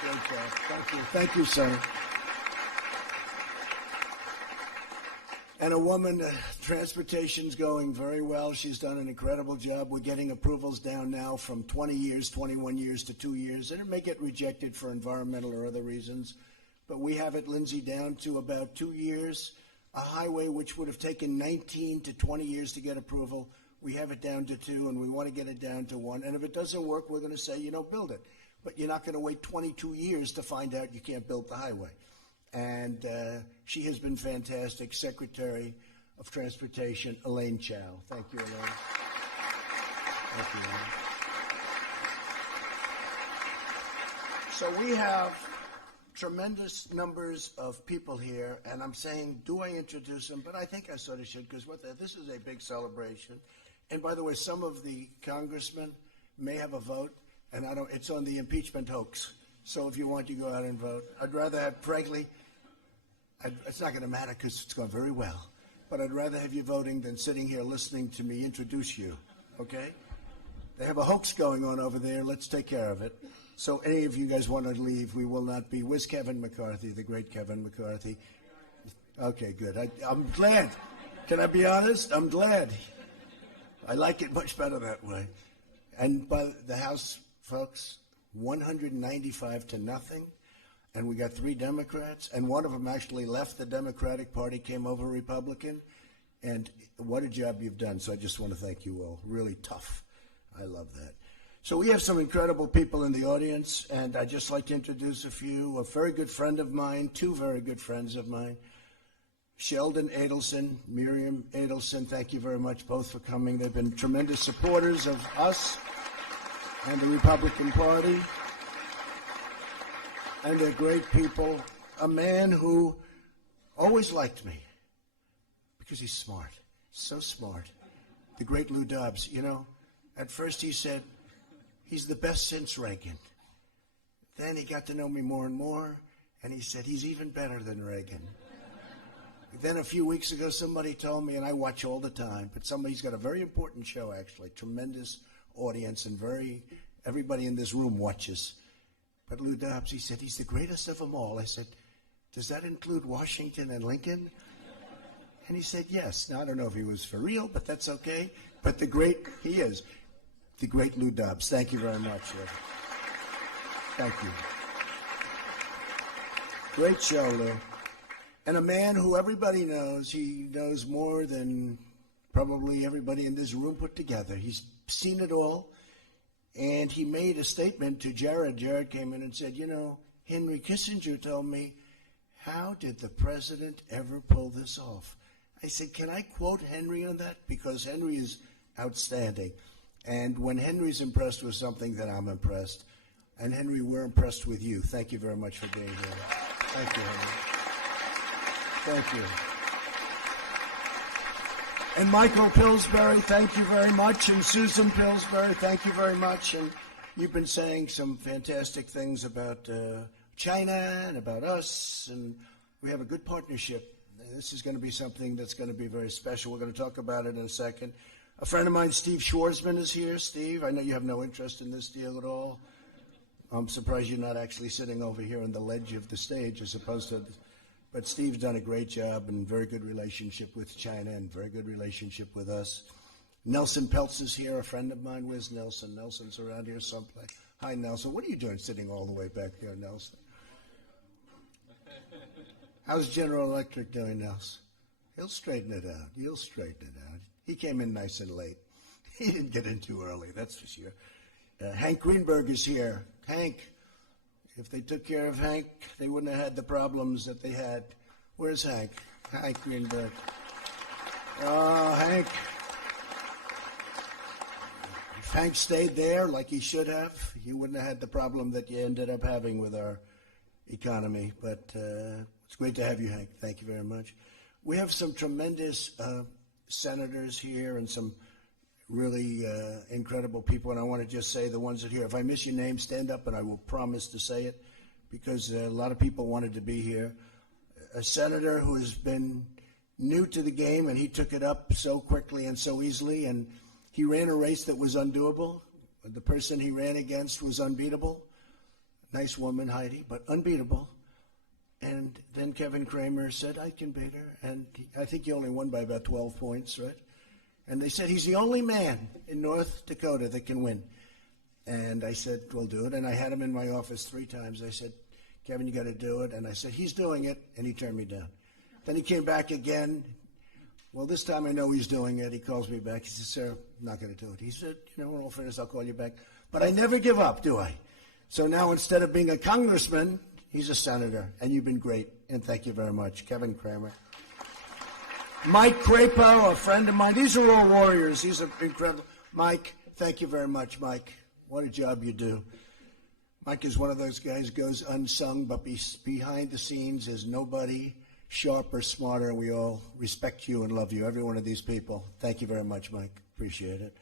Great job. Thank you. Thank you, Sonny. And a woman, transportation's going very well. She's done an incredible job. We're getting approvals down now from 20 years, 21 years to 2 years. And it may get rejected for environmental or other reasons. But we have it, Lindsay, down to about 2 years. A highway which would have taken 19 to 20 years to get approval, we have it down to 2, and we want to get it down to 1. And if it doesn't work, we're going to say, build it. But you're not going to wait 22 years to find out you can't build the highway. And she has been fantastic. Secretary of Transportation, Elaine Chao. Thank you, Elaine. Thank you, Elaine. So we have tremendous numbers of people here, and I'm saying, do I introduce them? But I think I sort of should, because this is a big celebration. And by the way, some of the congressmen may have a vote, and it's on the impeachment hoax. So if you want, you go out and vote. I'd rather have Pregley. It's not going to matter because it's gone very well. But I'd rather have you voting than sitting here listening to me introduce you, okay? They have a hoax going on over there. Let's take care of it. So any of you guys want to leave, we will not be. Where's Kevin McCarthy, the great Kevin McCarthy? Okay, good. I'm glad. Can I be honest? I'm glad. I like it much better that way. And by the House, folks, 195 to nothing. And we got 3 Democrats, and one of them actually left the Democratic Party, came over Republican. And what a job you've done. So I just want to thank you all. Really tough. I love that. So we have some incredible people in the audience, and I'd just like to introduce a few. A very good friend of mine, 2 very good friends of mine. Sheldon Adelson, Miriam Adelson, thank you very much both for coming. They've been tremendous supporters of us and the Republican Party. And they're great people. A man who always liked me because he's smart, so smart. The great Lou Dobbs, you know, at first he said, he's the best since Reagan. Then he got to know me more and more, and he said, he's even better than Reagan. Then a few weeks ago, somebody told me, and I watch all the time, but somebody's got a very important show, actually, tremendous audience, and everybody in this room watches. But Lou Dobbs, he said, he's the greatest of them all. I said, does that include Washington and Lincoln? And he said, yes. Now, I don't know if he was for real, but that's okay. But he is. The great Lou Dobbs. Thank you very much, Lou. Thank you. Great show, Lou. And a man who everybody knows, he knows more than probably everybody in this room put together. He's seen it all. And he made a statement to Jared. Jared came in and said, you know, Henry Kissinger told me, how did the president ever pull this off? I said, can I quote Henry on that? Because Henry is outstanding. And when Henry's impressed with something, then I'm impressed. And Henry, we're impressed with you. Thank you very much for being here. Thank you, Henry. Thank you. And Michael Pillsbury, thank you very much. And Susan Pillsbury, thank you very much. And you've been saying some fantastic things about China and about us. And we have a good partnership. This is going to be something that's going to be very special. We're going to talk about it in a second. A friend of mine, Steve Schwarzman, is here. Steve, I know you have no interest in this deal at all. I'm surprised you're not actually sitting over here on the ledge of the stage as opposed to... But Steve's done a great job and very good relationship with China and very good relationship with us. Nelson Peltz is here, a friend of mine. Where's Nelson? Nelson's around here someplace. Hi, Nelson. What are you doing sitting all the way back there, Nelson? How's General Electric doing, Nelson? He'll straighten it out. He'll straighten it out. He came in nice and late. He didn't get in too early, that's for sure. Hank Greenberg is here. Hank, if they took care of Hank, they wouldn't have had the problems that they had. Where's Hank? Hank Greenberg. Oh, Hank. If Hank stayed there like he should have, you wouldn't have had the problem that you ended up having with our economy. But it's great to have you, Hank. Thank you very much. We have some tremendous senators here and some really incredible people. And I want to just say the ones that are here, if I miss your name, stand up and I will promise to say it because a lot of people wanted to be here. A senator who has been new to the game and he took it up so quickly and so easily and he ran a race that was undoable. The person he ran against was unbeatable. Nice woman, Heidi, but unbeatable. And then Kevin Cramer said, I can beat her. And I think he only won by about 12 points, right? And they said, he's the only man in North Dakota that can win. And I said, we'll do it. And I had him in my office 3 times. I said, Kevin, you got to do it. And I said, he's doing it. And he turned me down. Then he came back again. Well, this time I know he's doing it. He calls me back. He said, sir, I'm not going to do it. He said, you know, when we'll finish, I'll call you back. But I never give up, do I? So now instead of being a congressman, He's a senator, and you've been great, and thank you very much. Kevin Kramer. Mike Crapo, a friend of mine. These are all warriors. These are incredible. Mike, thank you very much, Mike. What a job you do. Mike is one of those guys who goes unsung, but behind the scenes is nobody sharper, smarter. We all respect you and love you, every one of these people. Thank you very much, Mike. Appreciate it.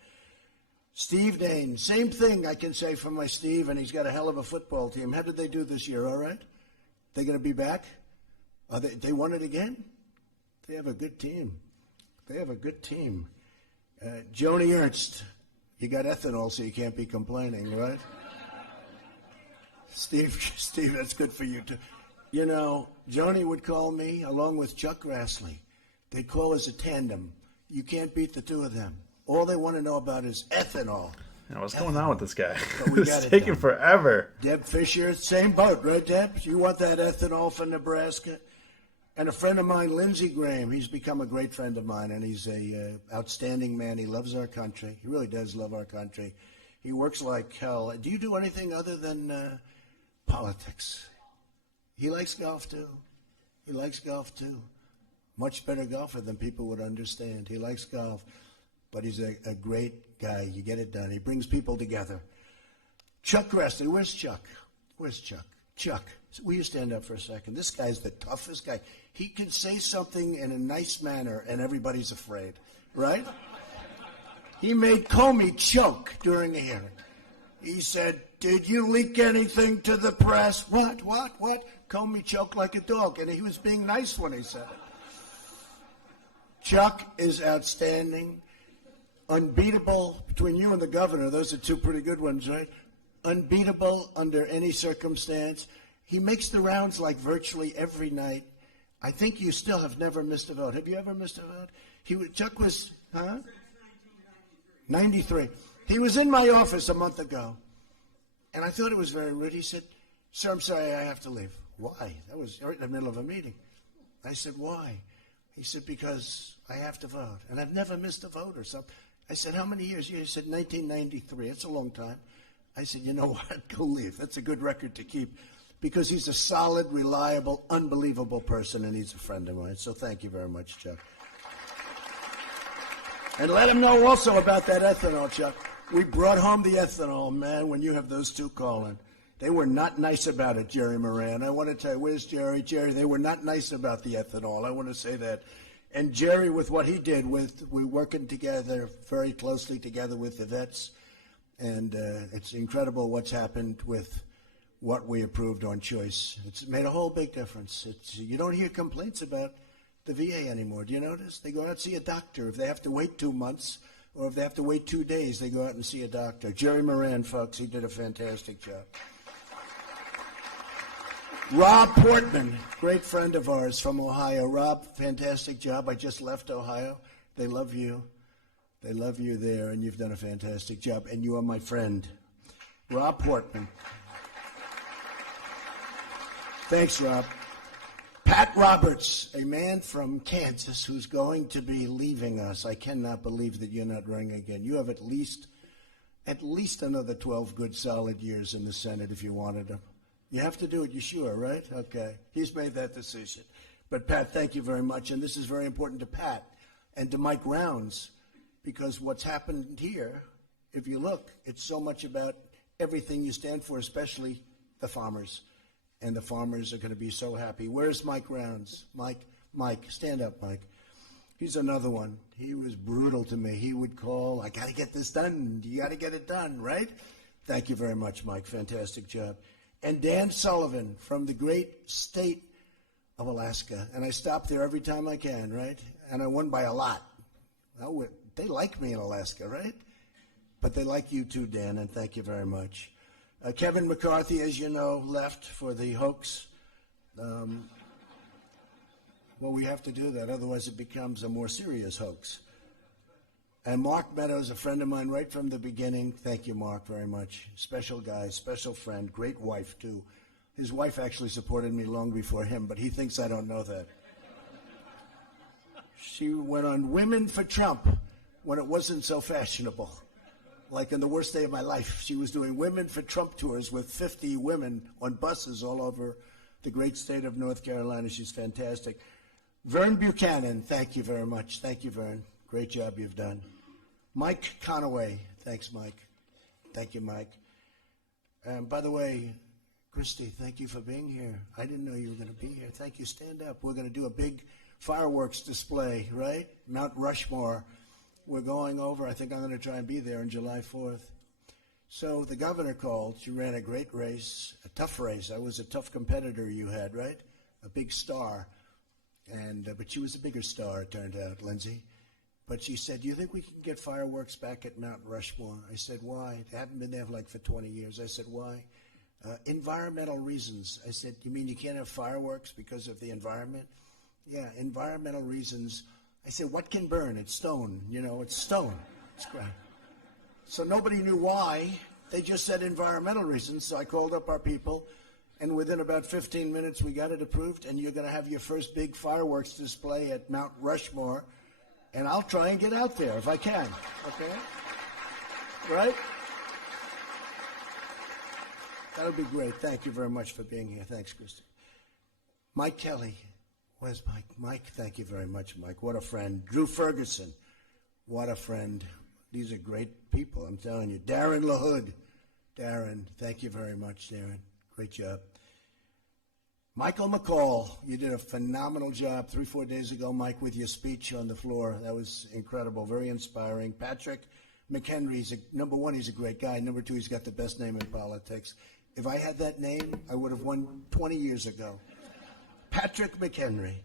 Steve Dane, same thing I can say for my Steve, and he's got a hell of a football team. How did they do this year, all right? They going to be back? They won it again? They have a good team. They have a good team. Joni Ernst, you got ethanol, so you can't be complaining, right? Steve, that's good for you, too. You know, Joni would call me along with Chuck Grassley. They'd call us a tandem. You can't beat the two of them. All they want to know about is ethanol. Now, what's going on with this guy? We It's got it taking done. forever. Deb Fisher, same boat, right, Deb? You want that ethanol for Nebraska? And a friend of mine, Lindsey Graham, he's become a great friend of mine, and he's a outstanding man. He loves our country. He really does love our country. He works like hell. Do you do anything other than politics? He likes golf, too. He likes golf, too. Much better golfer than people would understand. He likes golf, but he's a great guy. You get it done. He brings people together. Chuck Grassley, where's Chuck? Where's Chuck? Chuck, will you stand up for a second? This guy's the toughest guy. He can say something in a nice manner, and everybody's afraid, right? He made Comey choke during a hearing. He said, "Did you leak anything to the press?" What? Comey choked like a dog, and he was being nice when he said it. Chuck is outstanding. Unbeatable between you and the governor. Those are two pretty good ones, right? Unbeatable under any circumstance. He makes the rounds like virtually every night. I think you still have never missed a vote. Have you ever missed a vote? Chuck was, 93. He was in my office a month ago, and I thought it was very rude. He said, "Sir, I'm sorry, I have to leave." Why? That was right in the middle of a meeting. I said, "Why?" He said, "Because I have to vote, and I've never missed a vote or something." I said, "How many years?" He said, 1993. It's a long time. I said, "You know what? Go leave. That's a good record to keep." Because he's a solid, reliable, unbelievable person, and he's a friend of mine. So thank you very much, Chuck. And let him know also about that ethanol, Chuck. We brought home the ethanol, man, when you have those two calling. They were not nice about it, Jerry Moran. I want to tell you, where's Jerry? Jerry, they were not nice about the ethanol. I want to say that. And Jerry, with what he did, we're working together, very closely together with the vets. And it's incredible what's happened with what we approved on choice. It's made a whole big difference. You don't hear complaints about the VA anymore. Do you notice? They go out and see a doctor. If they have to wait 2 months or if they have to wait 2 days, they go out and see a doctor. Jerry Moran, folks, he did a fantastic job. Rob Portman, great friend of ours from Ohio. Rob, fantastic job. I just left Ohio. They love you. They love you there, and you've done a fantastic job. And you are my friend. Rob Portman. Thanks, Rob. Pat Roberts, a man from Kansas who's going to be leaving us. I cannot believe that you're not running again. You have at least another 12 good, solid years in the Senate if you wanted to. You have to do it, you sure, right? Okay. He's made that decision. But, Pat, thank you very much. And this is very important to Pat and to Mike Rounds, because what's happened here, if you look, it's so much about everything you stand for, especially the farmers. And the farmers are going to be so happy. Where's Mike Rounds? Mike, stand up, Mike. He's another one. He was brutal to me. He would call, "I got to get this done. You got to get it done," right? Thank you very much, Mike. Fantastic job. And Dan Sullivan from the great state of Alaska. And I stop there every time I can, right? And I won by a lot. Well, they like me in Alaska, right? But they like you too, Dan, and thank you very much. Kevin McCarthy, as you know, left for the hoax. Well, we have to do that, otherwise it becomes a more serious hoax. And Mark Meadows, a friend of mine right from the beginning. Thank you, Mark, very much. Special guy, special friend, great wife, too. His wife actually supported me long before him, but he thinks I don't know that. She went on Women for Trump when it wasn't so fashionable. Like in the worst day of my life, she was doing Women for Trump tours with 50 women on buses all over the great state of North Carolina. She's fantastic. Vern Buchanan, thank you very much. Thank you, Vern. Great job you've done. Mike Conaway, thanks, Mike. Thank you, Mike. By the way, Christy, thank you for being here. I didn't know you were going to be here. Thank you. Stand up. We're going to do a big fireworks display, right? Mount Rushmore. We're going over. I think I'm going to try and be there on July 4th. So the governor called. She ran a great race, a tough race. I was a tough competitor you had, right? A big star. But she was a bigger star, it turned out, Lindsay. But she said, do you think we can get fireworks back at Mount Rushmore? I said, why? They haven't been there for 20 years. I said, why? Environmental reasons. I said, you mean you can't have fireworks because of the environment? Yeah, environmental reasons. I said, what can burn? It's stone. It's stone. It's crap. So nobody knew why. They just said environmental reasons. So I called up our people, and within about 15 minutes, we got it approved, and you're going to have your first big fireworks display at Mount Rushmore, and I'll try and get out there if I can, okay? Right? That'll be great. Thank you very much for being here. Thanks, Christy. Mike Kelly. Where's Mike? Mike, thank you very much, Mike. What a friend. Drew Ferguson. What a friend. These are great people, I'm telling you. Darren LaHood. Darren, thank you very much, Darren. Great job. Michael McCall, you did a phenomenal job 3-4 days ago, Mike, with your speech on the floor. That was incredible, very inspiring. Patrick McHenry, number one, he's a great guy. Number two, he's got the best name in politics. If I had that name, I would have won 20 years ago. Patrick McHenry,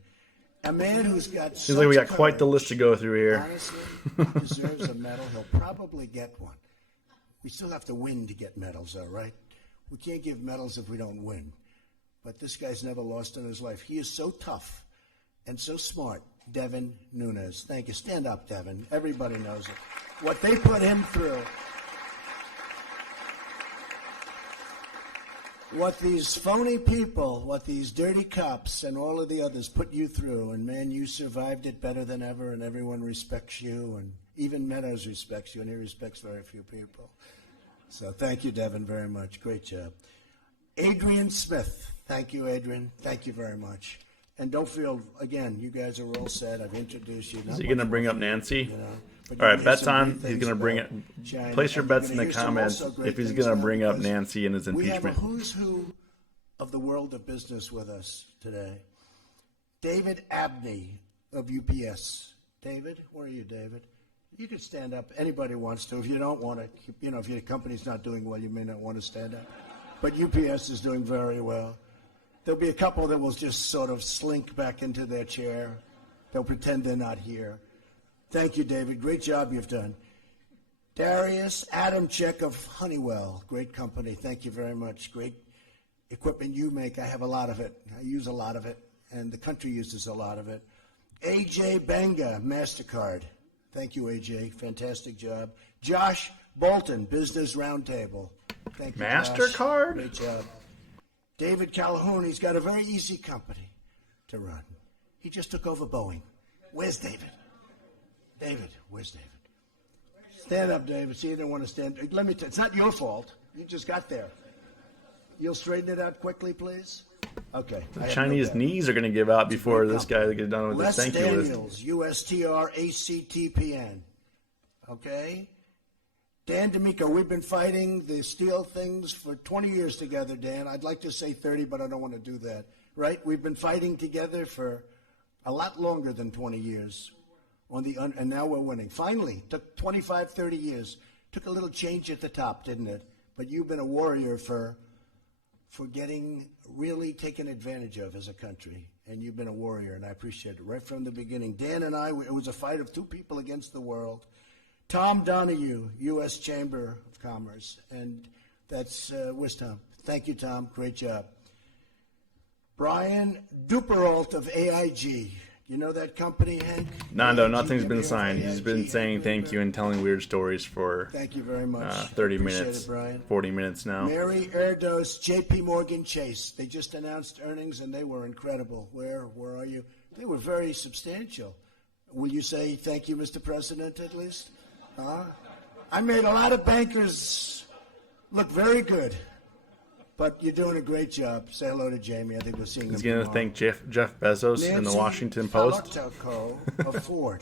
a man who's got Seems like we got quite the list to go through here. Honestly, he deserves a medal. He'll probably get one. We still have to win to get medals, though, right? We can't give medals if we don't win. But this guy's never lost in his life. He is so tough and so smart. Devin Nunes. Thank you. Stand up, Devin. Everybody knows it. What they put him through. What these phony people, what these dirty cops and all of the others put you through. And, man, you survived it better than ever, and everyone respects you. And even Meadows respects you, and he respects very few people. So thank you, Devin, very much. Great job. Adrian Smith. Thank you, Adrian. Thank you very much. And don't feel, again, you guys are all set. I've introduced you. Is he going to bring up Nancy? But All right, you bets hear some on. great He's things going to bring it. about China, Place your and you're bets in gonna the hear some comments also great if he's things going to about bring up because Nancy and his We have a impeachment. who's who of the world of business with us today. David Abney of UPS. David, where are you, David? You can stand up. Anybody wants to. If you don't want to, if your company's not doing well, you may not want to stand up. But UPS is doing very well. There'll be a couple that will just sort of slink back into their chair. They'll pretend they're not here. Thank you, David. Great job you've done. Darius Adamczyk of Honeywell. Great company. Thank you very much. Great equipment you make. I have a lot of it. I use a lot of it, and the country uses a lot of it. AJ Banga, MasterCard. Thank you, AJ. Fantastic job. Josh Bolton, Business Roundtable. Thank you, MasterCard? Josh. Great job. David Calhoun, he's got a very easy company to run. He just took over Boeing. Where's David? David, where's David? Stand up, David. See, you don't want to stand. Let me it's not your fault. You just got there. You'll straighten it out quickly, please? Okay. The Chinese knees are going to give out before this guy gets done with Les this thank you list. Daniels, USTR ACTPN. Okay? Dan D'Amico, we've been fighting the steel things for 20 years together, Dan. I'd like to say 30, but I don't want to do that. Right? We've been fighting together for a lot longer than 20 years. And now we're winning. Finally, took 25, 30 years. Took a little change at the top, didn't it? But you've been a warrior for getting really taken advantage of as a country. And you've been a warrior, and I appreciate it. Right from the beginning. Dan and I, it was a fight of two people against the world. Tom Donahue, U.S. Chamber of Commerce. And that's, where's Tom? Thank you, Tom. Great job. Brian Duperalt of AIG. You know that company, Hank? Nando, AIG, nothing's been AIG, signed. He's been saying thank you and telling weird stories for Thank you very much. 30 Appreciate minutes, it, Brian. 40 minutes now. Mary Erdos, J.P. Morgan Chase. They just announced earnings, and they were incredible. Where are you? They were very substantial. Will you say thank you, Mr. President, at least? Huh? I made a lot of bankers look very good. But you're doing a great job. Say hello to Jamie. I think we're seeing him He's going to tomorrow. thank Jeff Bezos in the Nancy Washington Post. Falotko of Ford.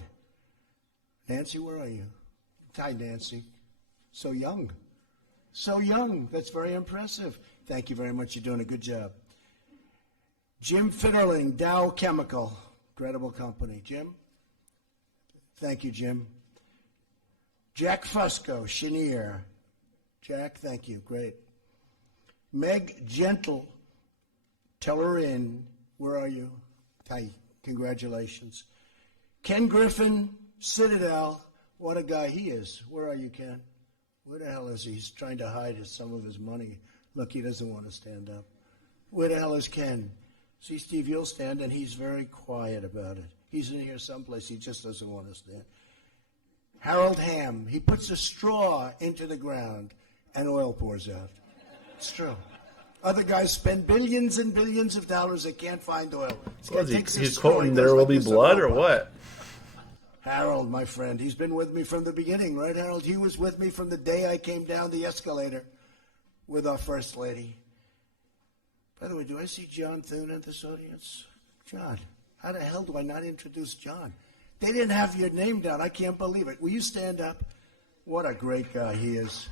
Nancy, where are you? Hi, Nancy. So young. So young. That's very impressive. Thank you very much. You're doing a good job. Jim Fitterling, Dow Chemical. Incredible company. Jim? Thank you, Jim. Jack Fusco, Chenier. Jack, thank you. Great. Meg Gentle, tell her in. Where are you? Hi, congratulations. Ken Griffin, Citadel. What a guy he is. Where are you, Ken? Where the hell is he? He's trying to hide some of his money. Look, he doesn't want to stand up. Where the hell is Ken? See, Steve, you'll stand, and he's very quiet about it. He's in here someplace. He just doesn't want to stand. Harold Ham, he puts a straw into the ground, and oil pours out. It's true. Other guys spend billions and billions of dollars. They can't find oil. He's quoting "There Will Be Blood" or what? Harold, my friend, he's been with me from the beginning, right, Harold? He was with me from the day I came down the escalator with our First Lady. By the way, do I see John Thune in this audience? John, how the hell do I not introduce John? They didn't have your name down. I can't believe it. Will you stand up? What a great guy he is.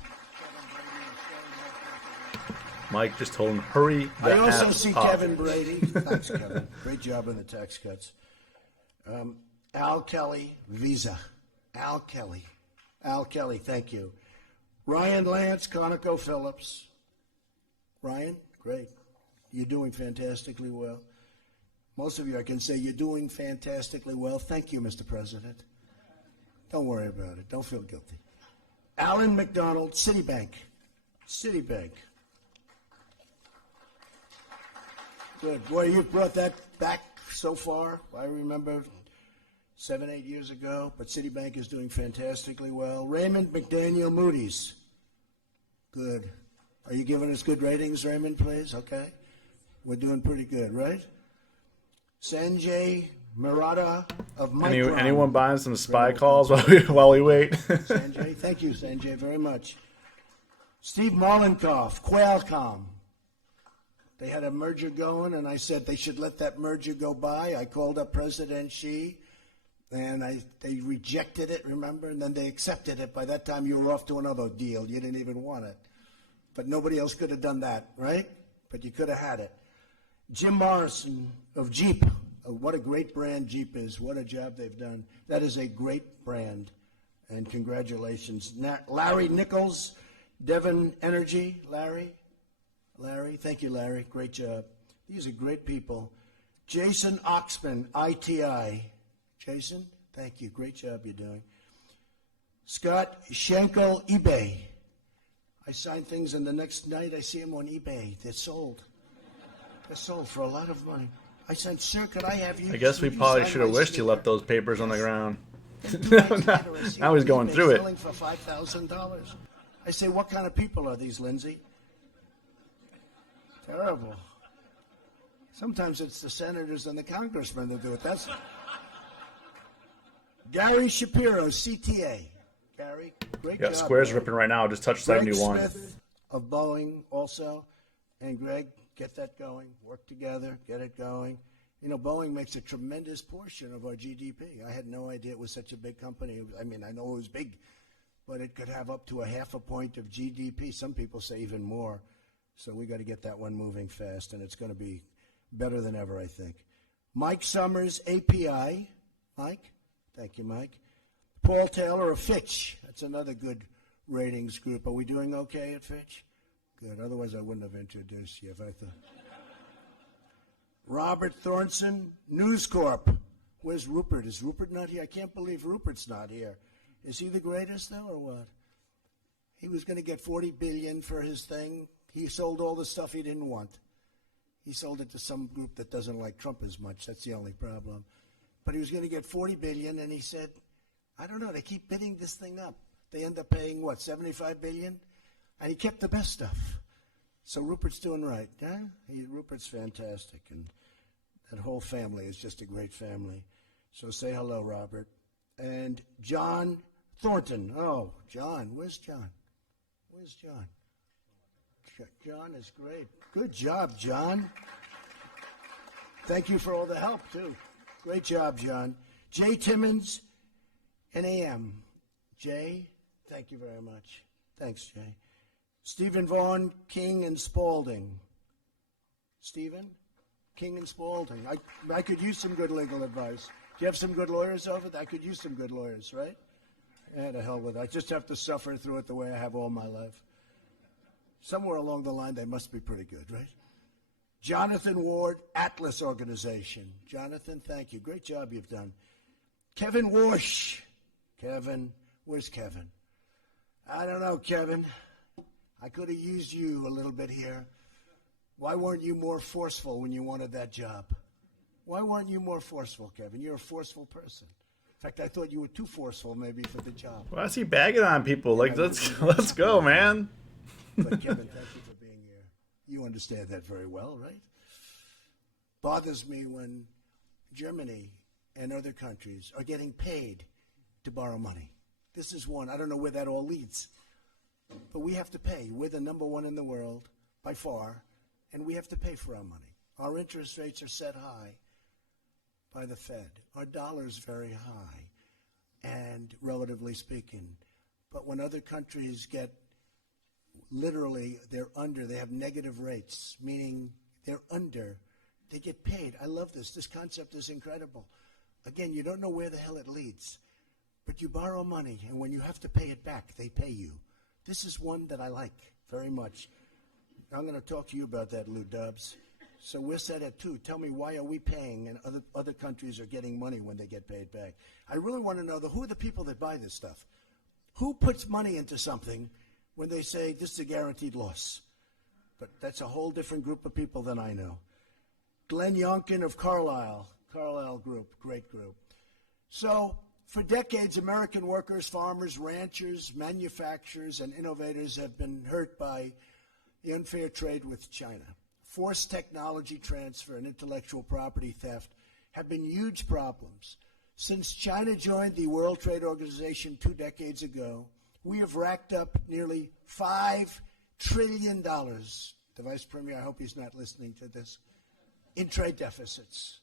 Mike just told him, hurry the I also F see up. Kevin Brady. Thanks, Kevin. Great job on the tax cuts. Al Kelly, Visa. Al Kelly, thank you. Ryan Lance, ConocoPhillips. Ryan, great. You're doing fantastically well. Most of you, I can say, you're doing fantastically well. Thank you, Mr. President. Don't worry about it. Don't feel guilty. Alan McDonald, Citibank. Good. Boy, you've brought that back so far. I remember 7, 8 years ago, but Citibank is doing fantastically well. Raymond McDaniel, Moody's. Good. Are you giving us good ratings, Raymond, please? Okay. We're doing pretty good, right? Sanjay Murata of Micron. Anyone buying some spy calls while we wait? Sanjay, thank you, Sanjay, very much. Steve Mollenkopf, Qualcomm. They had a merger going, and I said they should let that merger go by. I called up President Xi, and they rejected it, remember? And then they accepted it. By that time, you were off to another deal. You didn't even want it. But nobody else could have done that, right? But you could have had it. Jim Morrison of Jeep. What a great brand Jeep is. What a job they've done. That is a great brand, and congratulations. Larry Nichols, Devon Energy. Larry, thank you, Larry. Great job. These are great people. Jason Oxman, ITI. Jason, thank you. Great job you're doing. Scott Schenkel, eBay. I sign things, and the next night I see them on eBay. They're sold. They're sold for a lot of money. I said, sir, could I have you? I guess we probably should have wished you left those papers on the ground. Now he's going through it. Selling for $5,000. I say, what kind of people are these, Lindsay? Terrible. Sometimes it's the senators and the congressmen that do it. That's Gary Shapiro, CTA. Gary, great job. Yeah, Square's Gary. ripping right now. Just touched Greg 71. Smith of Boeing also. And Greg, get that going. Work together. Get it going. You know, Boeing makes a tremendous portion of our GDP. I had no idea it was such a big company. I mean, I know it was big, but it could have up to a half a point of GDP. Some people say even more. So we got to get that one moving fast, and it's going to be better than ever, I think. Mike Summers, API. Mike? Thank you, Mike. Paul Taylor of Fitch. That's another good ratings group. Are we doing okay at Fitch? Good. Otherwise, I wouldn't have introduced you if I thought. Robert Thornton, News Corp. Where's Rupert? Is Rupert not here? I can't believe Rupert's not here. Is he the greatest, though, or what? He was going to get $40 billion for his thing. He sold all the stuff he didn't want. He sold it to some group that doesn't like Trump as much. That's the only problem. But he was going to get $40 billion, and he said, I don't know, they keep bidding this thing up. They end up paying, what, $75 billion? And he kept the best stuff. So Rupert's doing right. Yeah? Rupert's fantastic, and that whole family is just a great family. So say hello, Robert. And John Thornton. Oh, John. Where's John? Where's John? John is great. Good job, John. Thank you for all the help, too. Great job, John. Jay Timmons, NAM. Jay, thank you very much. Thanks, Jay. Stephen Vaughn, King and Spalding. Stephen, King and Spalding. I could use some good legal advice. Do you have some good lawyers over there? I could use some good lawyers, right? Yeah, to hell with it. I just have to suffer through it the way I have all my life. Somewhere along the line, they must be pretty good, right? Jonathan Ward, Atlas Organization. Jonathan, thank you. Great job you've done. Kevin Walsh. Kevin, where's Kevin? I don't know, Kevin. I could have used you a little bit here. Why weren't you more forceful when you wanted that job? Why weren't you more forceful, Kevin? You're a forceful person. In fact, I thought you were too forceful maybe for the job. Why is he bagging on people? Like, let's go, man. But Kevin, thank you for being here. You understand that very well, right? Bothers me when Germany and other countries are getting paid to borrow money. This is one. I don't know where that all leads. But we have to pay. We're the number one in the world by far, and we have to pay for our money. Our interest rates are set high by the Fed. Our dollar's very high, and relatively speaking. But when other countries get literally, they're under, they have negative rates, meaning they're under, they get paid. I love this. This concept is incredible. Again, you don't know where the hell it leads, but you borrow money, and when you have to pay it back, they pay you. This is one that I like very much. I'm going to talk to you about that, Lou Dubs. So we're set at 2. Tell me, why are we paying and other countries are getting money when they get paid back? I really want to know who are the people that buy this stuff? Who puts money into something when they say this is a guaranteed loss? But that's a whole different group of people than I know. Glenn Youngkin of Carlyle Group, great group. So for decades, American workers, farmers, ranchers, manufacturers, and innovators have been hurt by the unfair trade with China. Forced technology transfer and intellectual property theft have been huge problems. Since China joined the World Trade Organization 2 decades ago, we have racked up nearly $5 trillion. The Vice Premier, I hope he's not listening to this, in trade deficits.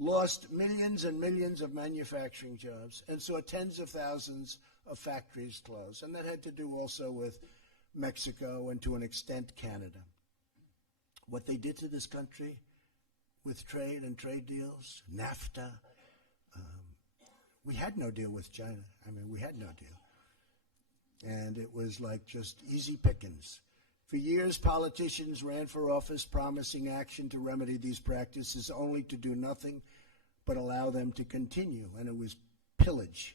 Lost millions and millions of manufacturing jobs and saw tens of thousands of factories close. And that had to do also with Mexico and to an extent Canada. What they did to this country with trade and trade deals, NAFTA, we had no deal with China. I mean, we had no deal. And it was like just easy pickings. For years, politicians ran for office promising action to remedy these practices, only to do nothing but allow them to continue, and it was pillage.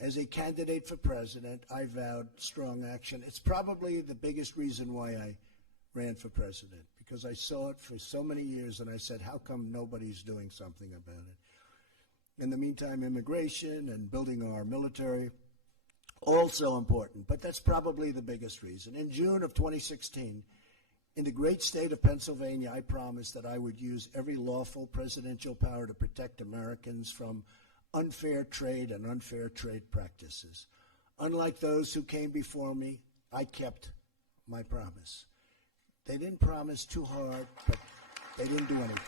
As a candidate for president, I vowed strong action. It's probably the biggest reason why I ran for president, because I saw it for so many years, and I said, how come nobody's doing something about it? In the meantime, immigration and building our military, also important, but that's probably the biggest reason. In June of 2016, in the great state of Pennsylvania, I promised that I would use every lawful presidential power to protect Americans from unfair trade and unfair trade practices. Unlike those who came before me, I kept my promise. They didn't promise too hard, but they didn't do anything.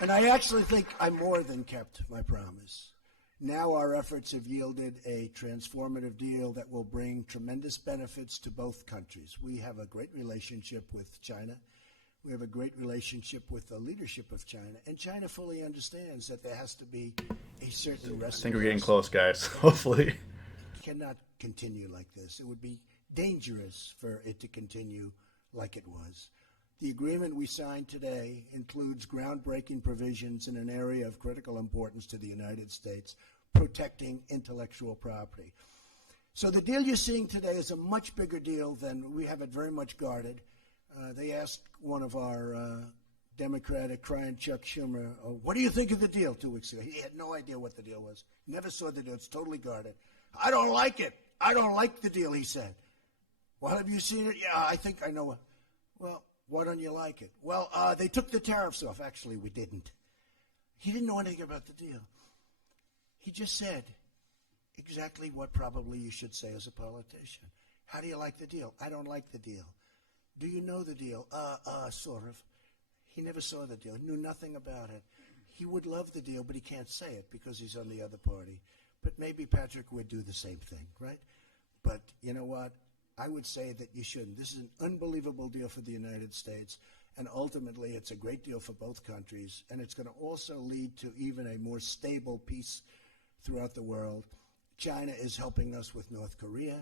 And I actually think I more than kept my promise. Now our efforts have yielded a transformative deal that will bring tremendous benefits to both countries. We have a great relationship with China. We have a great relationship with the leadership of China. And China fully understands that there has to be a certain recipe. I think we're getting close, guys. Hopefully. It cannot continue like this. It would be dangerous for it to continue like it was. The agreement we signed today includes groundbreaking provisions in an area of critical importance to the United States, protecting intellectual property. So the deal you're seeing today is a much bigger deal than we have it very much guarded. They asked one of our Democratic crying Chuck Schumer, what do you think of the deal 2 weeks ago? He had no idea what the deal was. Never saw the deal. It's totally guarded. I don't like it. I don't like the deal, he said. Well, have you seen it? Yeah, I think I know it. Well, why don't you like it? Well, they took the tariffs off. Actually, we didn't. He didn't know anything about the deal. He just said, exactly what probably you should say as a politician. How do you like the deal? I don't like the deal. Do you know the deal? Sort of. He never saw the deal, knew nothing about it. He would love the deal, but he can't say it because he's on the other party. But maybe Patrick would do the same thing, right? But you know what? I would say that you shouldn't. This is an unbelievable deal for the United States, and ultimately it's a great deal for both countries, and it's going to also lead to even a more stable peace throughout the world. China is helping us with North Korea.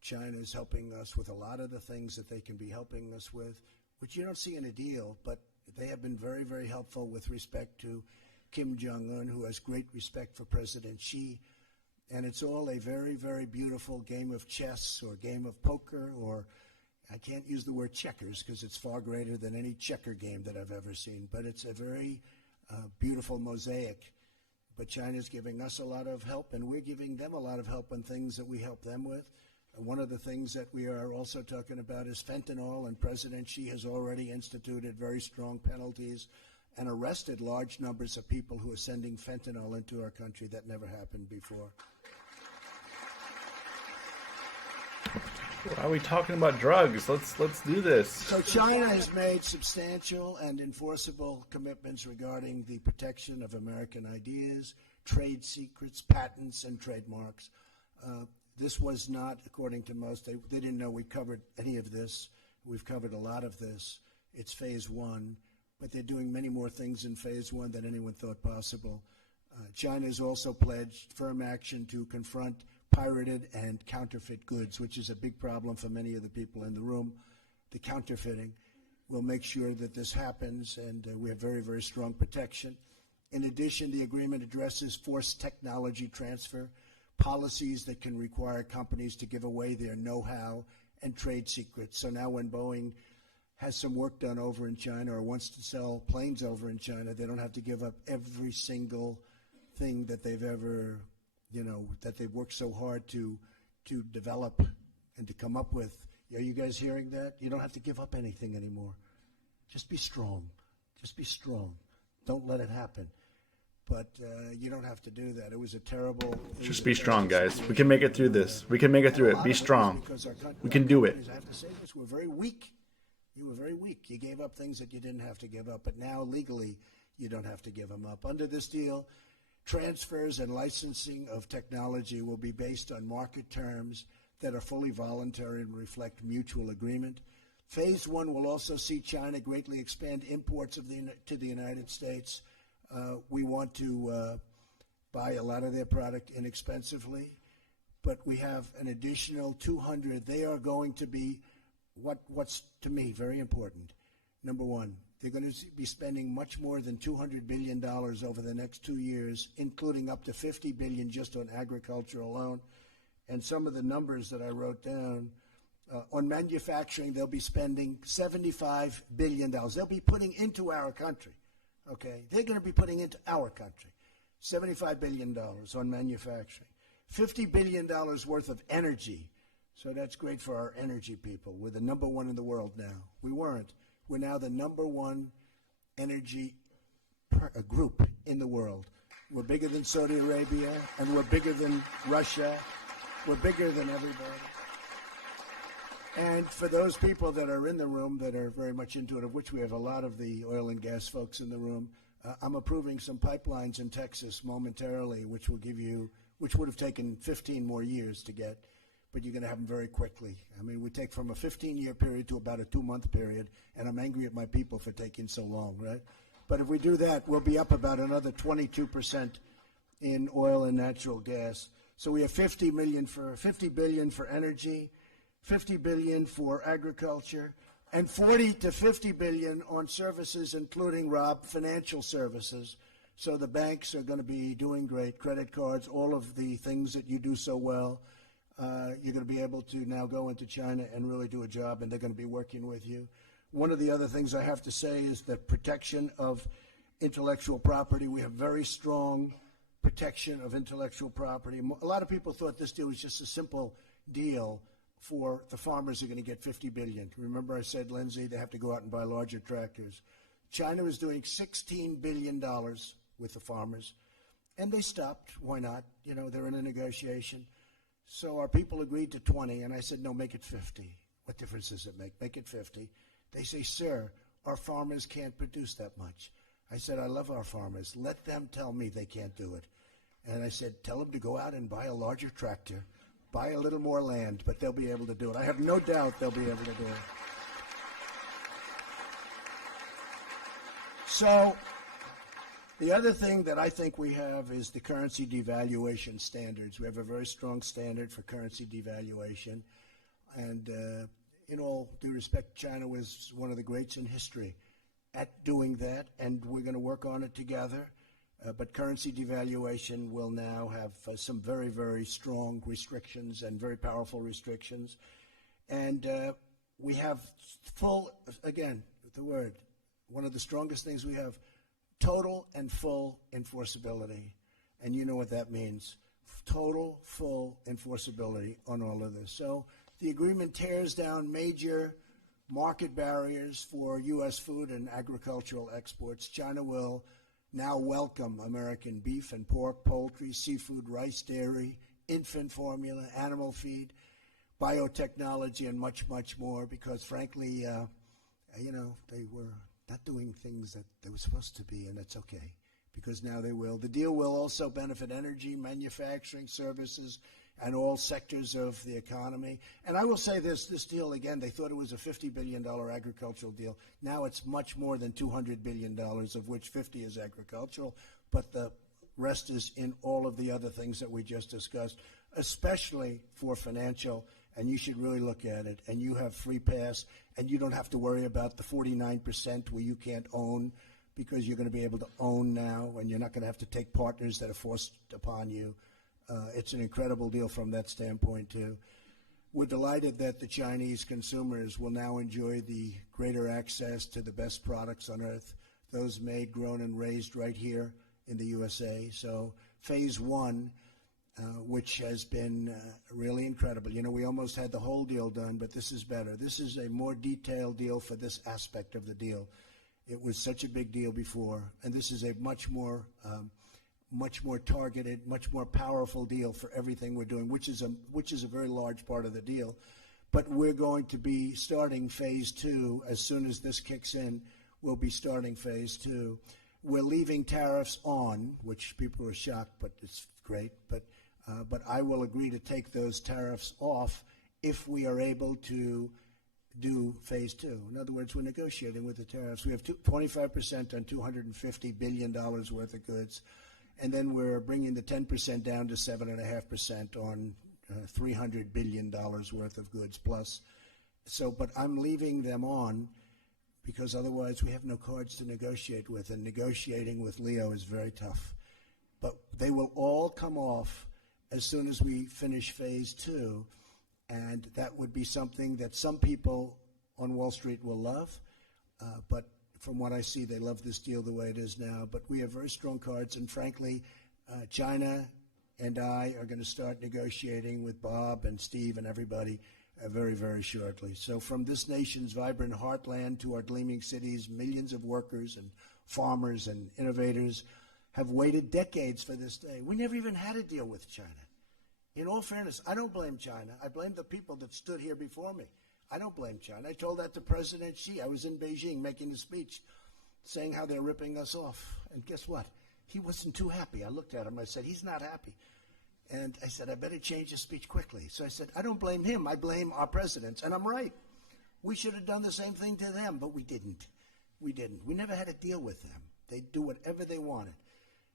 China is helping us with a lot of the things that they can be helping us with, which you don't see in a deal, but they have been very, very helpful with respect to Kim Jong-un, who has great respect for President Xi. And it's all a very, very beautiful game of chess or game of poker, or I can't use the word checkers because it's far greater than any checker game that I've ever seen. But it's a very beautiful mosaic. But China's giving us a lot of help, and we're giving them a lot of help on things that we help them with. One of the things that we are also talking about is fentanyl, and President Xi has already instituted very strong penalties and arrested large numbers of people who are sending fentanyl into our country. That never happened before. Why are we talking about drugs? Let's do this. So China has made substantial and enforceable commitments regarding the protection of American ideas, trade secrets, patents, and trademarks. This was not, according to most, they didn't know we covered any of this. We've covered a lot of this. It's phase one, but they're doing many more things in phase one than anyone thought possible. China has also pledged firm action to confront pirated and counterfeit goods, which is a big problem for many of the people in the room. The counterfeiting. We'll make sure that this happens, and we have very, very strong protection. In addition, the agreement addresses forced technology transfer, policies that can require companies to give away their know-how and trade secrets. So now when Boeing has some work done over in China or wants to sell planes over in China, they don't have to give up every single thing that they've ever, that they've worked so hard to develop and to come up with. Are you guys hearing that? You don't have to give up anything anymore. Just be strong. Just be strong. Don't let it happen. But you don't have to do that. It was a terrible... Just be strong, guys. We can make it through this. We can make it through it. Be strong. We can do it. I have to say this. We're very weak. You were very weak. You gave up things that you didn't have to give up. But now, legally, you don't have to give them up. Under this deal, transfers and licensing of technology will be based on market terms that are fully voluntary and reflect mutual agreement. Phase one will also see China greatly expand imports to the United States. We want to buy a lot of their product inexpensively, but we have an additional 200. They are going to be what's to me very important. Number one, they're going to be spending much more than $200 billion over the next 2 years, including up to $50 billion just on agriculture alone. And some of the numbers that I wrote down, on manufacturing, they'll be spending $75 billion. They'll be putting into our country. Okay, they're going to be putting into our country $75 billion on manufacturing, $50 billion worth of energy. So that's great for our energy people. We're the number one in the world now. We weren't. We're now the number one energy group in the world. We're bigger than Saudi Arabia, and we're bigger than Russia. We're bigger than everybody. And for those people that are in the room that are very much into it, of which we have a lot of the oil and gas folks in the room, I'm approving some pipelines in Texas momentarily, which would have taken 15 more years to get, but you're going to have them very quickly. I mean, we take from a 15-year period to about a 2-month period, and I'm angry at my people for taking so long, right? But if we do that, we'll be up about another 22% in oil and natural gas. So we have $50 billion for energy, $50 billion for agriculture, and $40 to $50 billion on services, including, Rob, financial services. So the banks are going to be doing great. Credit cards, all of the things that you do so well. You're going to be able to now go into China and really do a job, and they're going to be working with you. One of the other things I have to say is the protection of intellectual property. We have very strong protection of intellectual property. A lot of people thought this deal was just a simple deal for the farmers who are going to get $50 billion. Remember I said, Lindsay, they have to go out and buy larger tractors. China is doing $16 billion with the farmers. And they stopped. Why not? You know, they're in a negotiation. So our people agreed to 20, and I said, no, make it 50. What difference does it make? Make it 50. They say, sir, our farmers can't produce that much. I said, I love our farmers. Let them tell me they can't do it. And I said, tell them to go out and buy a larger tractor, buy a little more land, but they'll be able to do it. I have no doubt they'll be able to do it. So the other thing that I think we have is the currency devaluation standards. We have a very strong standard for currency devaluation. And in all due respect, China was one of the greats in history at doing that, and we're going to work on it together. But currency devaluation will now have some very, very strong restrictions and very powerful restrictions. And we have full, again, the word, one of the strongest things we have, total and full enforceability. And you know what that means. Total, full enforceability on all of this. So the agreement tears down major market barriers for U.S. food and agricultural exports. China will now welcome American beef and pork, poultry, seafood, rice, dairy, infant formula, animal feed, biotechnology, and much, much more because, frankly, they were not doing things that they were supposed to be, and that's okay because now they will. The deal will also benefit energy, manufacturing, services, and all sectors of the economy. And I will say this deal, again, they thought it was a $50 billion agricultural deal. Now it's much more than $200 billion, of which 50 is agricultural, but the rest is in all of the other things that we just discussed, especially for financial, and you should really look at it. And you have free pass, and you don't have to worry about the 49% where you can't own, because you're going to be able to own now, and you're not going to have to take partners that are forced upon you. It's an incredible deal from that standpoint, too. We're delighted that the Chinese consumers will now enjoy the greater access to the best products on earth, those made, grown, and raised right here in the USA. So phase one, which has been really incredible. You know, we almost had the whole deal done, but this is better. This is a more detailed deal for this aspect of the deal. It was such a big deal before, and this is a much more targeted, much more powerful deal for everything we're doing, which is a very large part of the deal. But we're going to be starting phase two as soon as this kicks in. We'll be starting phase two. We're leaving tariffs on, which people are shocked, but it's great. But I will agree to take those tariffs off if we are able to do phase two. In other words, we're negotiating with the tariffs. We have 25% on $250 billion worth of goods, and then we're bringing the 10% down to 7.5% on $300 billion worth of goods plus. So, but I'm leaving them on because otherwise we have no cards to negotiate with, and negotiating with Leo is very tough. But they will all come off as soon as we finish phase two. And that would be something that some people on Wall Street will love. But from what I see, they love this deal the way it is now. But we have very strong cards. And frankly, China and I are going to start negotiating with Bob and Steve and everybody very, very shortly. So from this nation's vibrant heartland to our gleaming cities, millions of workers and farmers and innovators have waited decades for this day. We never even had a deal with China. In all fairness, I don't blame China. I blame the people that stood here before me. I don't blame China. I told that to President Xi. I was in Beijing making a speech saying how they're ripping us off. And guess what? He wasn't too happy. I looked at him. I said, he's not happy. And I said, I better change the speech quickly. So I said, I don't blame him. I blame our presidents. And I'm right. We should have done the same thing to them, but we didn't. We didn't. We never had to deal with them. They'd do whatever they wanted.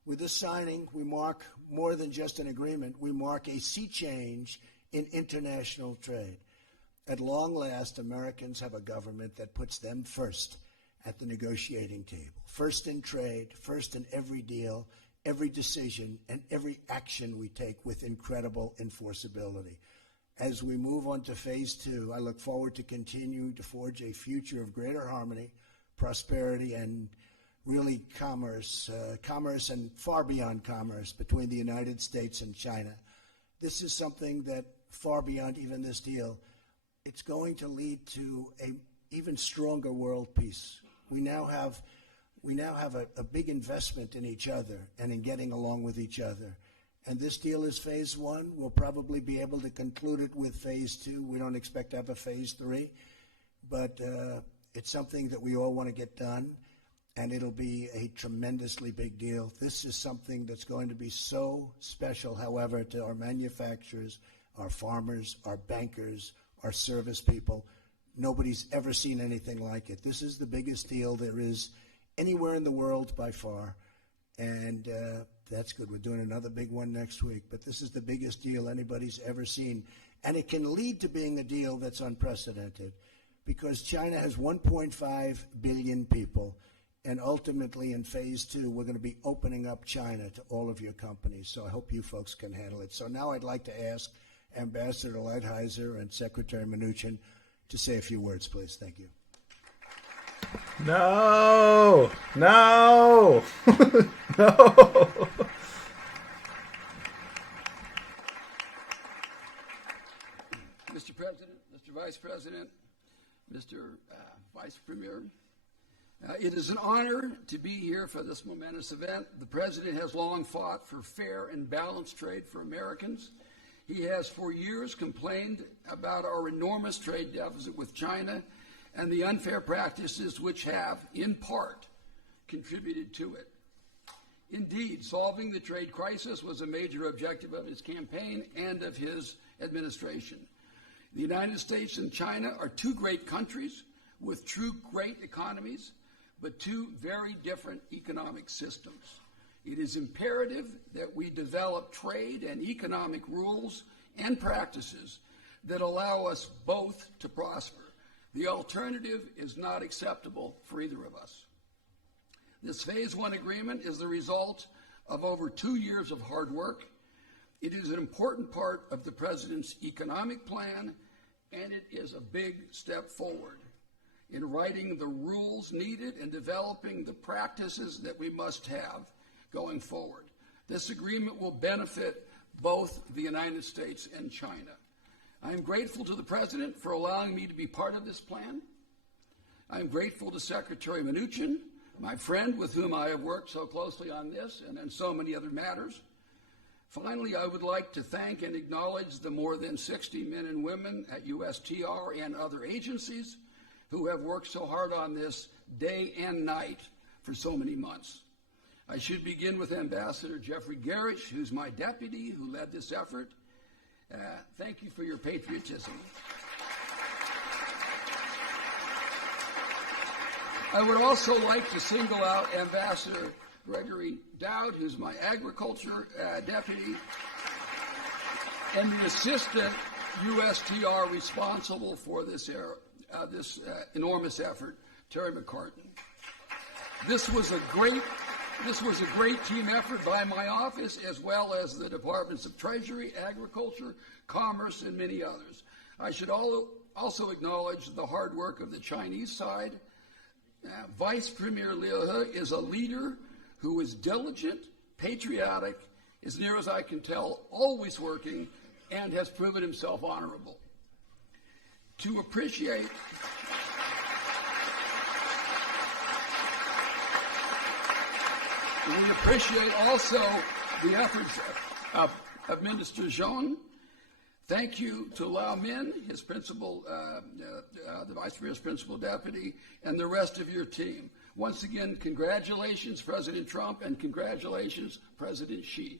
With this signing, we mark more than just an agreement. We mark a sea change in international trade. At long last, Americans have a government that puts them first at the negotiating table. First in trade, first in every deal, every decision, and every action we take with incredible enforceability. As we move on to phase two, I look forward to continuing to forge a future of greater harmony, prosperity, and really commerce and far beyond commerce between the United States and China. This is something that far beyond even this deal, it's going to lead to an even stronger world peace. We now have we now have a big investment in each other and in getting along with each other. And this deal is phase one. We'll probably be able to conclude it with phase two. We don't expect to have a phase three, but it's something that we all want to get done, and it'll be a tremendously big deal. This is something that's going to be so special, however, to our manufacturers, our farmers, our bankers, our service people. Nobody's ever seen anything like it. This is the biggest deal there is anywhere in the world by far, and that's good. We're doing another big one next week, but this is the biggest deal anybody's ever seen, and it can lead to being a deal that's unprecedented because China has 1.5 billion people, and ultimately in phase two, we're going to be opening up China to all of your companies, so I hope you folks can handle it. So now I'd like to ask Ambassador Lighthizer and Secretary Mnuchin to say a few words, please. Thank you. No, no, no. Mr. President, Mr. Vice President, Mr. Vice Premier, it is an honor to be here for this momentous event. The President has long fought for fair and balanced trade for Americans. He has for years complained about our enormous trade deficit with China and the unfair practices which have, in part, contributed to it. Indeed, solving the trade crisis was a major objective of his campaign and of his administration. The United States and China are two great countries with true great economies, but two very different economic systems. It is imperative that we develop trade and economic rules and practices that allow us both to prosper. The alternative is not acceptable for either of us. This phase one agreement is the result of over 2 years of hard work. It is an important part of the President's economic plan, and it is a big step forward in writing the rules needed and developing the practices that we must have going forward. This agreement will benefit both the United States and China. I am grateful to the President for allowing me to be part of this plan. I am grateful to Secretary Mnuchin, my friend with whom I have worked so closely on this and on so many other matters. Finally, I would like to thank and acknowledge the more than 60 men and women at USTR and other agencies who have worked so hard on this day and night for so many months. I should begin with Ambassador Jeffrey Gerish, who's my deputy, who led this effort. Thank you for your patriotism. I would also like to single out Ambassador Gregory Dowd, who's my agriculture deputy, and the assistant USTR responsible for this enormous effort, Terry McCartan. This was a great team effort by my office, as well as the Departments of Treasury, Agriculture, Commerce, and many others. I should also acknowledge the hard work of the Chinese side. Vice Premier Liu He is a leader who is diligent, patriotic, as near as I can tell, always working, and has proven himself honorable. We appreciate also the efforts of Minister Zhong. Thank you to Lau Min, his principal, the Vice Premier's principal deputy, and the rest of your team. Once again, congratulations, President Trump, and congratulations, President Xi.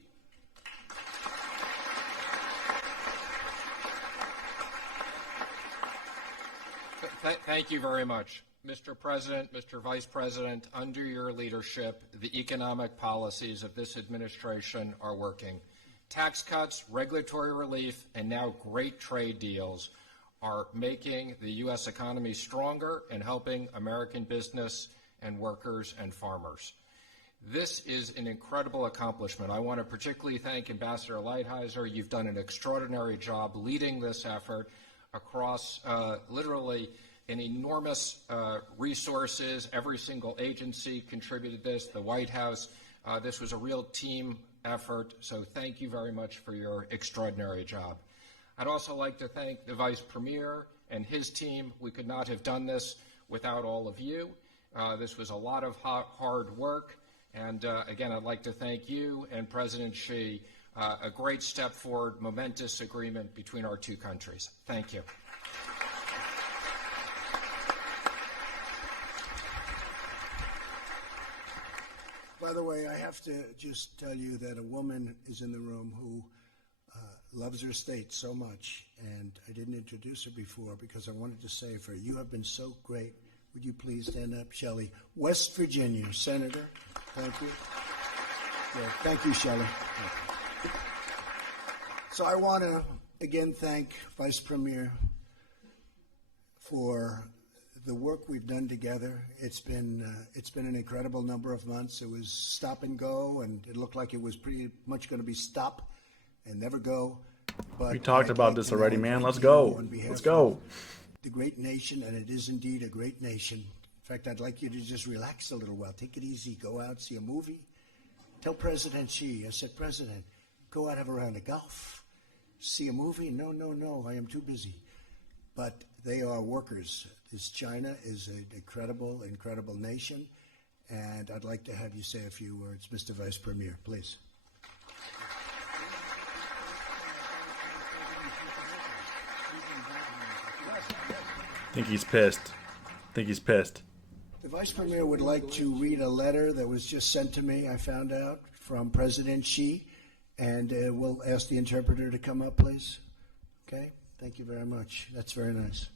Thank you very much. Mr. President, Mr. Vice President, under your leadership, the economic policies of this administration are working. Tax cuts, regulatory relief, and now great trade deals are making the U.S. economy stronger and helping American business and workers and farmers. This is an incredible accomplishment. I want to particularly thank Ambassador Lighthizer. You've done an extraordinary job leading this effort across literally an enormous resources. Every single agency contributed this, the White House. This was a real team effort, so thank you very much for your extraordinary job. I'd also like to thank the Vice Premier and his team. We could not have done this without all of you. This was a lot of hard work. And again, I'd like to thank you and President Xi. A great step forward, momentous agreement between our two countries. Thank you. By the way, I have to just tell you that a woman is in the room who loves her state so much, and I didn't introduce her before because I wanted to say for her, you have been so great. Would you please stand up, Shelley? West Virginia Senator. Thank you. Yeah, thank you, Shelley. So I want to again thank Vice Premier for the work we've done together. It's been an incredible number of months. It was stop and go, and it looked like it was pretty much going to be stop and never go. But we talked about this already, man. Let's go. Let's go. The great nation, and it is indeed a great nation. In fact, I'd like you to just relax a little while. Take it easy. Go out, see a movie. Tell President Xi, I said, President, go out, have a round of golf. See a movie? No, I am too busy. But they are workers. China is an incredible, incredible nation. And I'd like to have you say a few words. Mr. Vice Premier, please. I think he's pissed. The Vice Premier would like to read a letter that was just sent to me, I found out, from President Xi. And we'll ask the interpreter to come up, please. Okay? Thank you very much. That's very nice.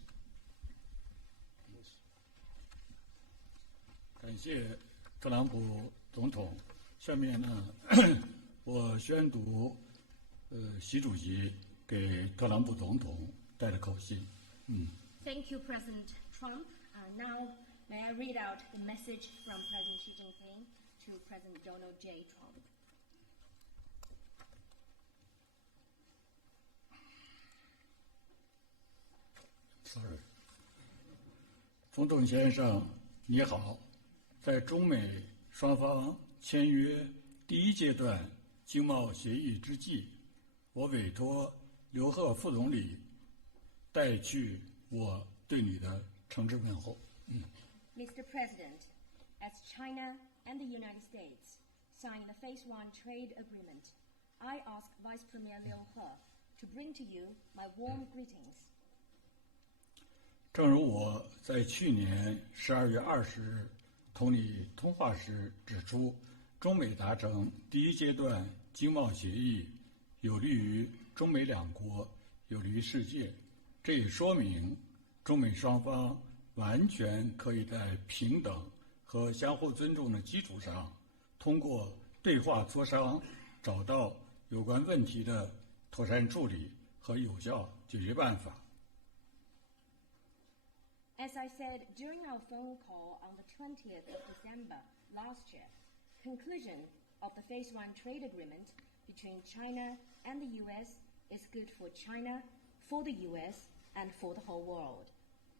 感谢特朗普总统。下面呢，我宣读习主席给特朗普总统带的口信。Thank you, President Trump. Now, may I read out the message from President Xi Jinping to President Donald J. Trump. Sorry. 总统先生，你好。在中美双方签约第一阶段经贸协议之际，我委托刘鹤副总理带去我对你的诚挚问候。Mr. President, as China and the United States sign the Phase 1 trade agreement, I ask Vice Premier Liu He to bring to you my warm greetings. 正如我在去年12月20日同你通话时指出，中美达成第一阶段经贸协议，有利于中美两国，有利于世界。这也说明，中美双方完全可以在平等和相互尊重的基础上，通过对话磋商，找到有关问题的妥善处理和有效解决办法。As I said during our phone call on the 20th of December last year, conclusion of the Phase 1 trade agreement between China and the U.S. is good for China, for the U.S., and for the whole world.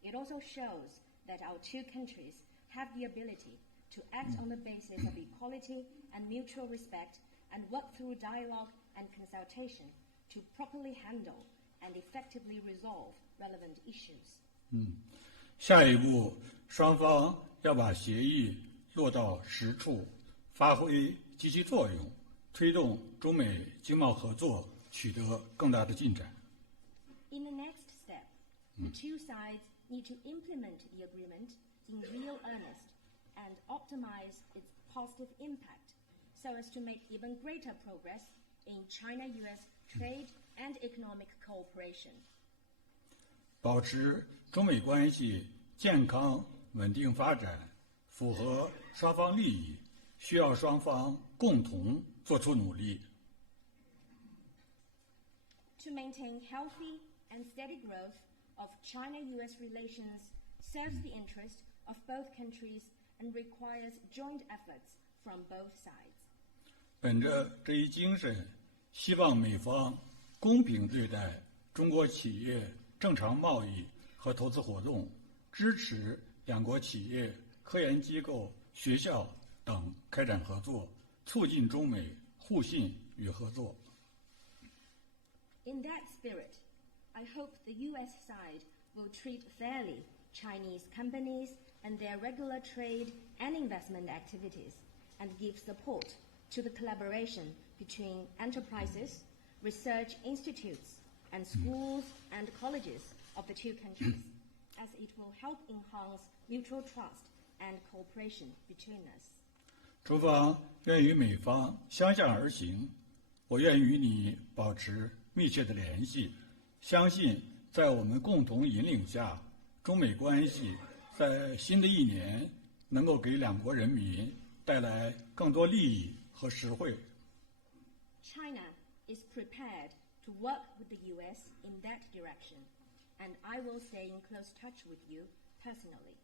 It also shows that our two countries have the ability to act on the basis of equality and mutual respect and work through dialogue and consultation to properly handle and effectively resolve relevant issues. 下一步，双方要把协议落到实处，发挥积极作用，推动中美经贸合作取得更大的进展。In the next step, the two sides need to implement the agreement in real earnest and optimize its positive impact so as to make even greater progress in China-US trade and economic cooperation. 保持中美关系健康稳定发展，符合双方利益，需要双方共同做出努力。To maintain healthy and steady growth of China-US relations serves the interest of both countries and requires joint efforts from both sides. 本着这一精神，希望美方公平对待中国企业正常贸易和投资活动，支持两国企业、科研机构、学校等开展合作，促进中美互信与合作。In that spirit, I hope the U.S. side will treat fairly Chinese companies and their regular trade and investment activities, and give support to the collaboration between enterprises, research institutes, and schools and colleges of the two countries, as it will help enhance mutual trust and cooperation between us. 中方愿与美方相向而行，我愿与你保持密切的联系，相信在我们共同引领下，中美关系在新的一年能够给两国人民带来更多利益和实惠。China is prepared to work with the U.S. in that direction, and I will stay in close touch with you personally.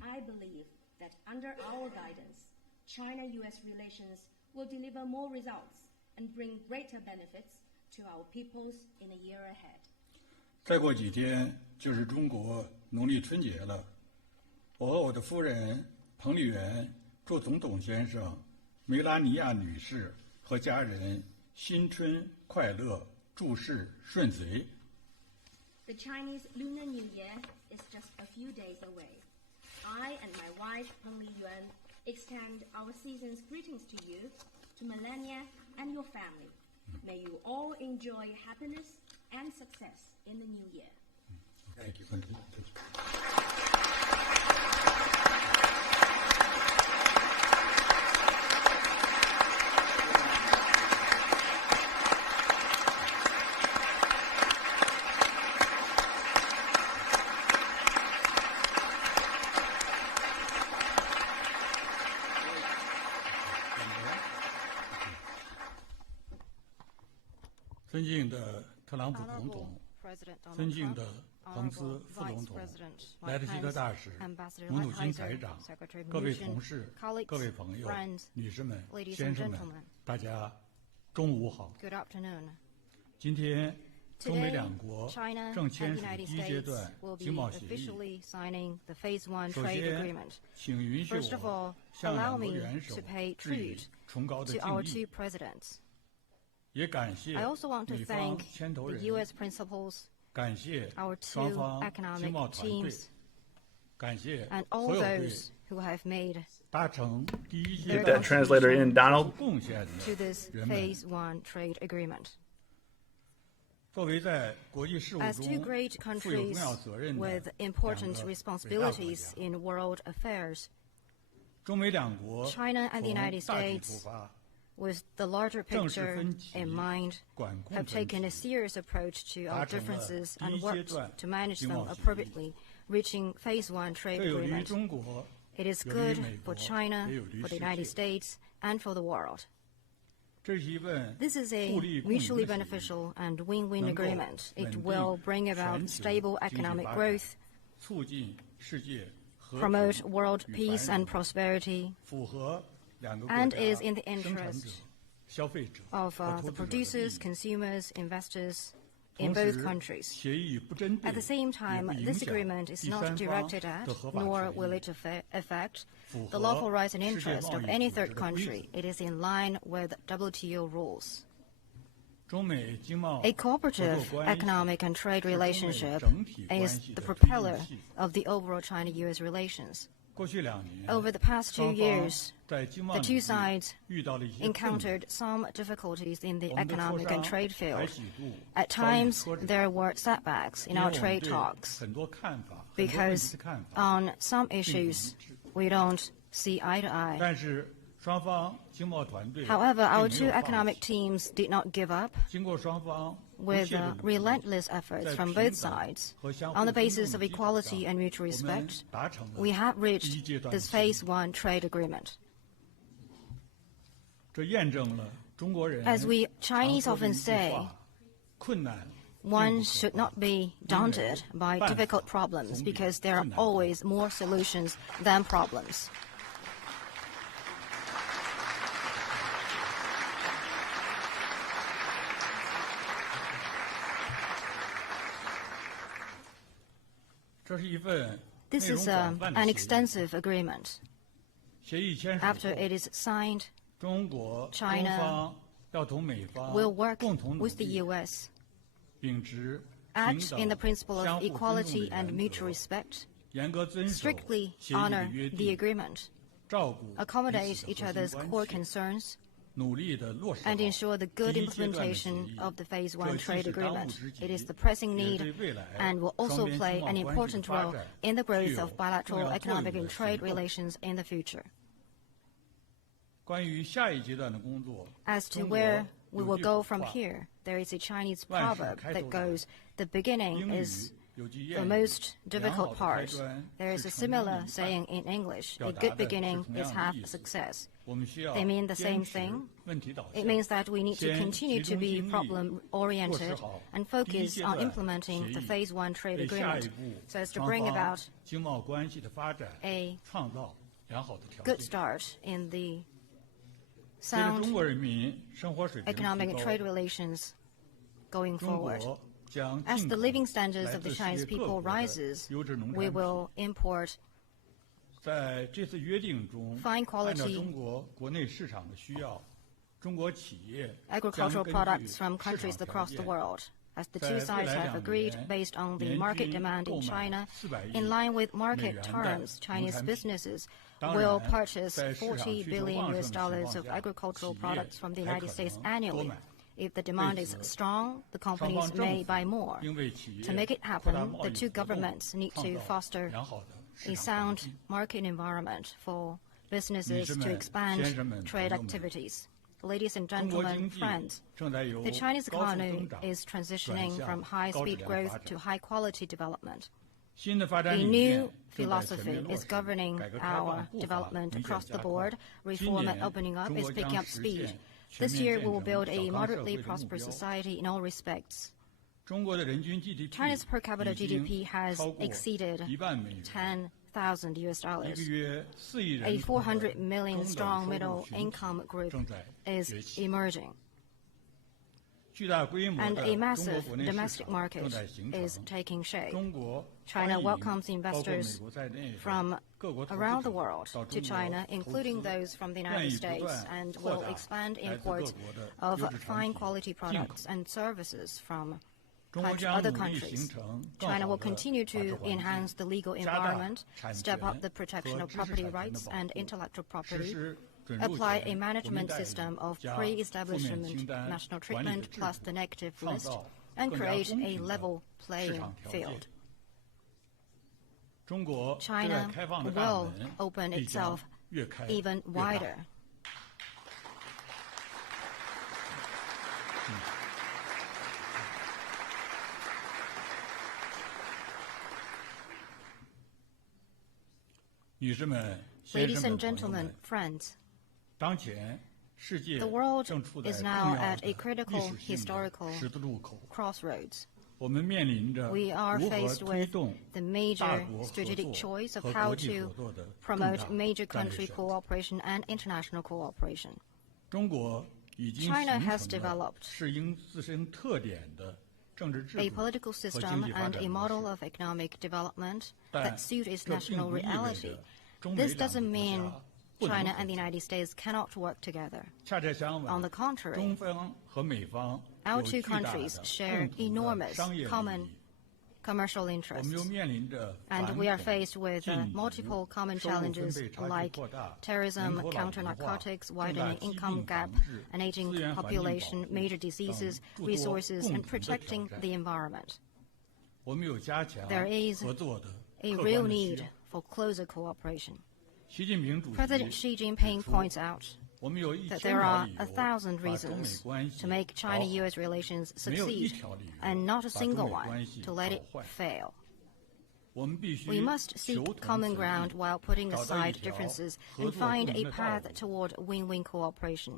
I believe that under our guidance, China-U.S. relations will deliver more results and bring greater benefits to our peoples in the year ahead. 再过几天就是中国农历春节了，我和我的夫人彭丽媛祝总统先生、梅拉尼亚女士和家人新春快乐，诸事顺遂。The Chinese Lunar New Year is just a few days away. I and my wife, Peng Liyuan, extend our season's greetings to you, to Melania and your family. May you all enjoy happiness and success in the new year. Thank you. Honorable 尊敬的特朗普总统， President Donald 尊敬 Trump, 的彭斯 Honorable 副总 Vice 统， President 莱特希 Mike 特 Pence, 大使， Ambassador 姆努金 Lighthizer, 财长， Secretary of 各位 Mission, 同事、 colleagues, 各位朋友、 friends, 女士们、 ladies 先 and 生们 gentlemen. 大家中午好。 Good afternoon. 今天，中美 Today, 两国 China 正 and 签 the 署 United 第一阶 States 段 will 经 be 贸协议。 officially signing the Phase 1首 trade 先 agreement. 请允许 First of all, 我向 allow 两国 me 元首 to pay 致以 tribute 崇高的 to our 敬 two 意， presidents. 也感谢 I also want to 美方 thank 牵头 the 人， U.S. principals, 感谢 our 双 two 方 economic 经贸团队， teams, 感谢 and all 所有对 those who have made 达成第一 Their 阶 Get 段 that translator in, Donald. 贡献 to 的 this 人们。 Phase 1 trade agreement. 作为在国际事务 As two 中 great 负有重 countries 要责任的 with 两 important 个伟大国 responsibilities 家， in world affairs, 中美两国 China and the 从 United 大体 States 出发， with the larger 正式 picture 分歧 in mind, 管控 have 分 taken a 歧， serious approach to our 达成了 differences 第 and 一阶 worked 段 to manage 经 them 贸协议。 appropriately, reaching Phase 1 trade 这有利于 agreement. 中国， It is 有利于 good 美 for 国， China, 也有利于 for the 世 United 界。 States, and for the world. 这是一份 This is a 互利共赢 mutually 的协议， beneficial and win-win 能够 agreement. It 稳定 will bring about 全球 stable 经济 economic 发展， growth, 促进世界和 promote 平 world 与 peace 繁 and 荣， prosperity, 符合两个国 and 家 is in the 生产 interest 者、消费者 of 和 the 投资者的利 producers, 益。 consumers, investors in 同 both 时， countries. 协议不针对， At the same 也 time, 不影 this 响 agreement is 第 not 三方 directed at, 的合法 nor 权 will 益， it affect 符 the 合 lawful rights and 世界 interests 贸 of 易 any 组织 third 的规 country. 则。 It is in line with WTO rules. 中美经贸 A 合 cooperative 作关系 economic and trade 是中美 relationship 整体关 is 系 the 的推进 propeller 器。 of the overall China-US relations. 过去2年， Over the past 2双方 years, 在经贸 the 领 two 域 sides 遇到了一些困难。 encountered some difficulties in the 我们的磋 economic 商 and trade 还 field. 几度 At 遭遇 times, 挫折， there were setbacks in 因为 our 我们 trade 对 talks 很多看法、很多问题 because 的看法 on some 并不一 issues 致。 we don't see eye to eye. 但是双方经贸团队 However, our 并 two 没有放 economic 弃。 teams did not give up. 经过双方不 With 懈的努力， relentless efforts 在 from 平 both 等 sides, 和相 on 互 the 尊 basis 重 of 的基础 equality 上 and mutual 我们 respect, 达成了 we have 第一 reached 阶段 this 的协议 Phase 1 trade agreement. 这验证了中国人 As we 常 Chinese 说的 often 一句 say, 话：困难并 one 不 should 可 not 怕， be daunted by 办法 difficult problems 总比 because there are 困难大。 always more solutions than problems. 这是一份 This 内容 is 广泛的 an 协议。 extensive agreement. 协议签署 After 后， it is signed, 中国 China 中方要同美方 we'll work 共同努 with the 力， U.S. 秉持平 act in the 等、 principle 相 of 互尊重 equality 的 and 原 mutual 则， respect, strictly honor the agreement, accommodate each other's core concerns, and ensure the good implementation of the Phase 1 trade agreement. It is the pressing need and will also play an important role in the growth of bilateral economic and trade relations in the future. As to where we will go from here, there is a Chinese proverb that goes, "The beginning is the most difficult part." There is a similar saying in English, "A good beginning is half success." They mean the same thing. It means that we need to continue to be problem-oriented and focus on implementing the Phase 1 trade agreement so as to bring about a good start in the sound economic and trade relations going forward. As the living standards of the Chinese people rises, we will import fine quality agricultural products from countries across the world. As the two sides have agreed, based on the market demand in China, in line with market terms, Chinese businesses will purchase $40 billion of agricultural products from the United States annually. If the demand is strong, the companies may buy more. To make it happen, the two governments need to foster a sound market environment for businesses to expand trade activities. Ladies and gentlemen, friends, the Chinese economy is transitioning from high-speed growth to high-quality development. A new philosophy is governing our development across the board. Reform and opening up is picking up speed. This year, we will build a moderately prosperous society in all respects. China's per capita GDP has exceeded $10,000. A 400 million strong middle income group is emerging. And a massive domestic market is taking shape. China welcomes investors from around the world to China, including those from the United States, and will expand import of fine quality products and services from other countries. China will continue to enhance the legal environment, step up the protection of property rights and intellectual property, apply a management system of pre-establishment national treatment plus the negative list, and create a level playing field. China will open itself even wider. Ladies and gentlemen, friends, the world is now at a critical historical crossroads. We are faced with the major strategic choice of how to promote major country cooperation and international cooperation. China has developed a political system and a model of economic development that suit its national reality. This doesn't mean China and the United States cannot work together. On the contrary, our two countries share enormous common commercial interests, and we are faced with multiple common challenges like terrorism, counter-narcotics, widening income gap, an aging population, major diseases, resources, and protecting the environment. There is a real need for closer cooperation. President Xi Jinping points out that there are 1,000 reasons to make China-U.S. relations succeed, and not a single one to let it fail. We must seek common ground while putting aside differences and find a path toward win-win cooperation.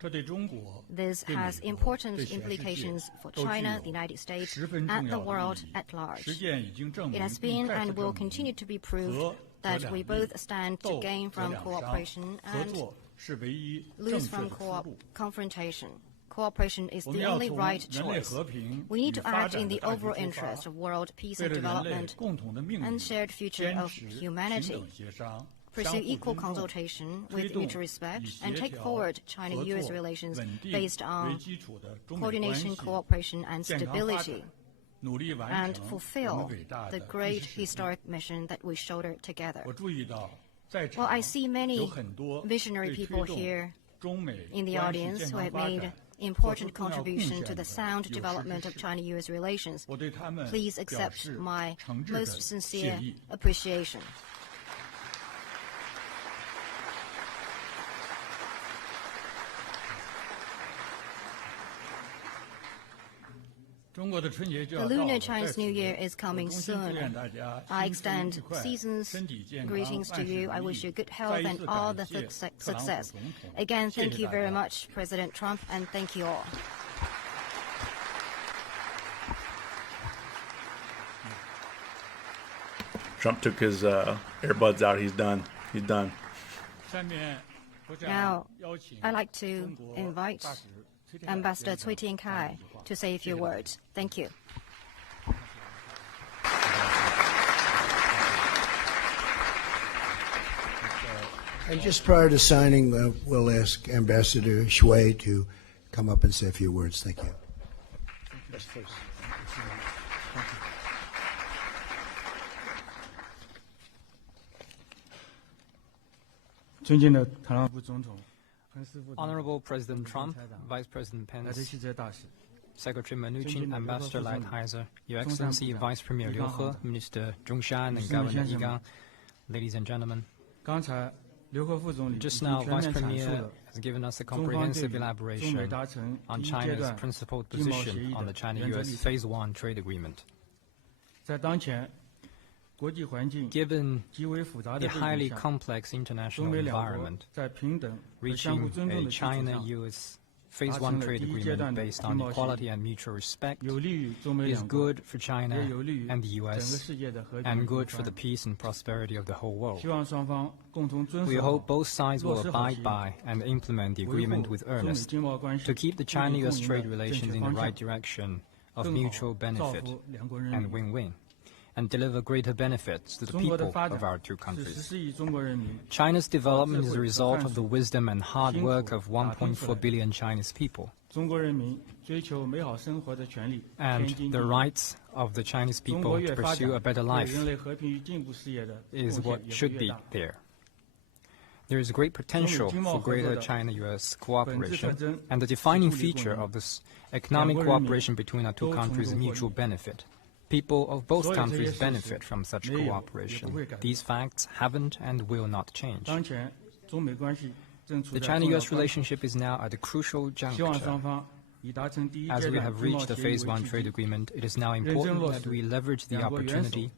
This has important implications for China, the United States, and the world at large. It has been and will continue to be proved that we both stand to gain from cooperation and lose from confrontation. Cooperation is the only right choice. We need to act in the overall interest of world peace and development and shared future of humanity. Pursue equal consultation with mutual respect and take forward China-U.S. relations based on coordination, cooperation, and stability. and fulfill the great historic mission that we shoulder together. Well, I see many visionary people here in the audience who have made important contribution to the sound development of China-U.S. relations. Please accept my most sincere appreciation. The Lunar Chinese New Year is coming soon. I extend season's greetings to you. I wish you good health and all the success. Again, thank you very much, President Trump, and thank you all. Trump took his earbuds out. He's done. He's done. Now, I'd like to invite Ambassador Cui Tiankai to say a few words. Thank you. And just prior to signing, we'll ask Ambassador Shui to come up and say a few words. Thank you. Yes, please. 尊敬的特朗普总统。 Honorable President Trump, Vice President Pence, Secretary Mnuchin, Ambassador Lighthizer, Your Excellency Vice Premier Liu He, Minister Zhongshan, and Governor Yi Gang, ladies and gentlemen. Just now, Vice Premier has given us a comprehensive elaboration on China's principled position on the China-U.S. Phase 1 trade agreement. Given the highly complex international environment, reaching a China-U.S. Phase 1 trade agreement based on equality and mutual respect is good for China and the U.S. and good for the peace and prosperity of the whole world. We hope both sides will abide by and implement the agreement with earnest to keep the China-U.S. trade relations in the right direction of mutual benefit and win-win, and deliver greater benefits to the people of our two countries. China's development is a result of the wisdom and hard work of 1.4 billion Chinese people. And the rights of the Chinese people to pursue a better life is what should be there. There is great potential for greater China-U.S. cooperation, and the defining feature of this economic cooperation between our two countries is mutual benefit. People of both countries benefit from such cooperation. These facts haven't and will not change. The China-U.S. relationship is now at a crucial juncture. As we have reached the Phase 1 trade agreement, it is now important that we leverage the opportunity,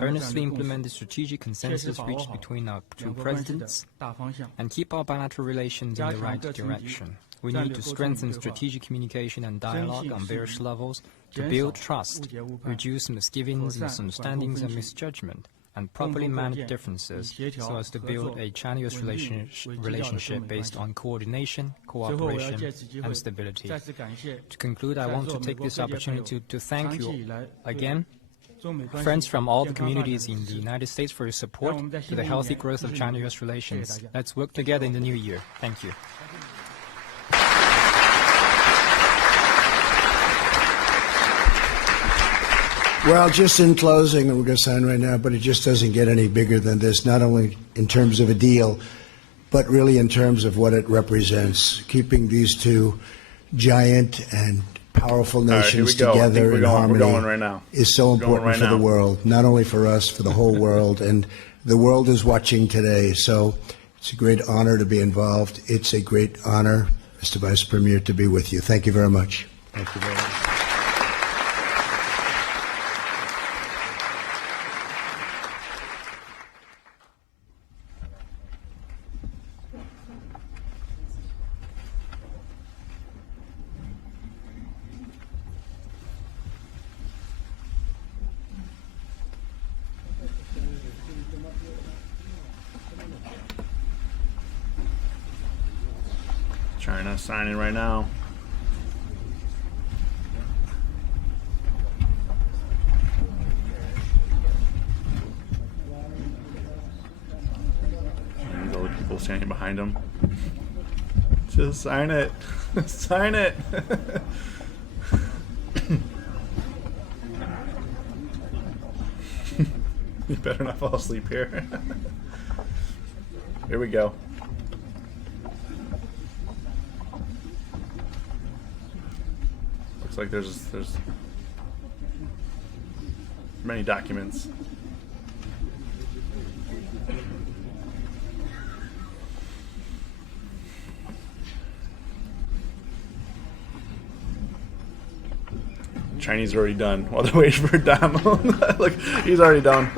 earnestly implement the strategic consensus reached between our two presidents, and keep our bilateral relations in the right direction. We need to strengthen strategic communication and dialogue on various levels to build trust, reduce misgivings, misunderstandings, and misjudgment, and properly manage differences so as to build a China-U.S. relationship based on coordination, cooperation, and stability. To conclude, I want to take this opportunity to thank you again, friends from all the communities in the United States, for your support to the healthy growth of China-U.S. relations. Let's work together in the new year. Thank you. Well, just in closing, and we're going to sign right now, but it just doesn't get any bigger than this, not only in terms of a deal, but really in terms of what it represents. Keeping these two giant and powerful nations together in harmony is so important for the world, not only for us, for the whole world. And the world is watching today, so it's a great honor to be involved. It's a great honor, Mr. Vice Premier, to be with you. Thank you very much. Thank you very much. China signing right now. And these other people standing behind him. Just sign it. Sign it. You better not fall asleep here. Here we go. Looks like there's many documents. Chinese are already done while they're waiting for Donald. Look, he's already done.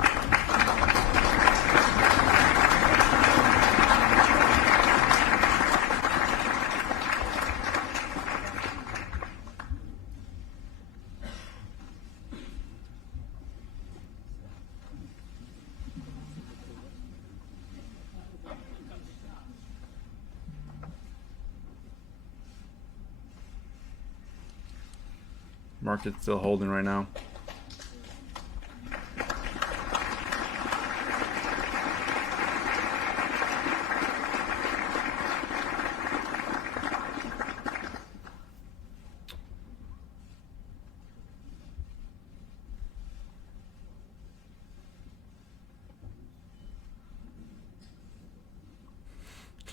Market's still holding right now.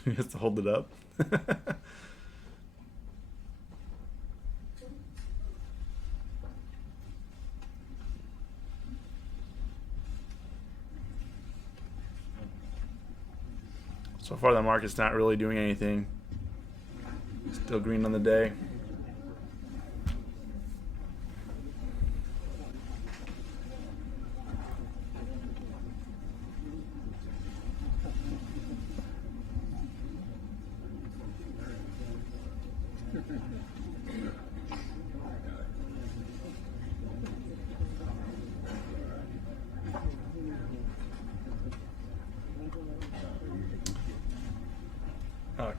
He has to hold it up. So far, the market's not really doing anything. Still green on the day.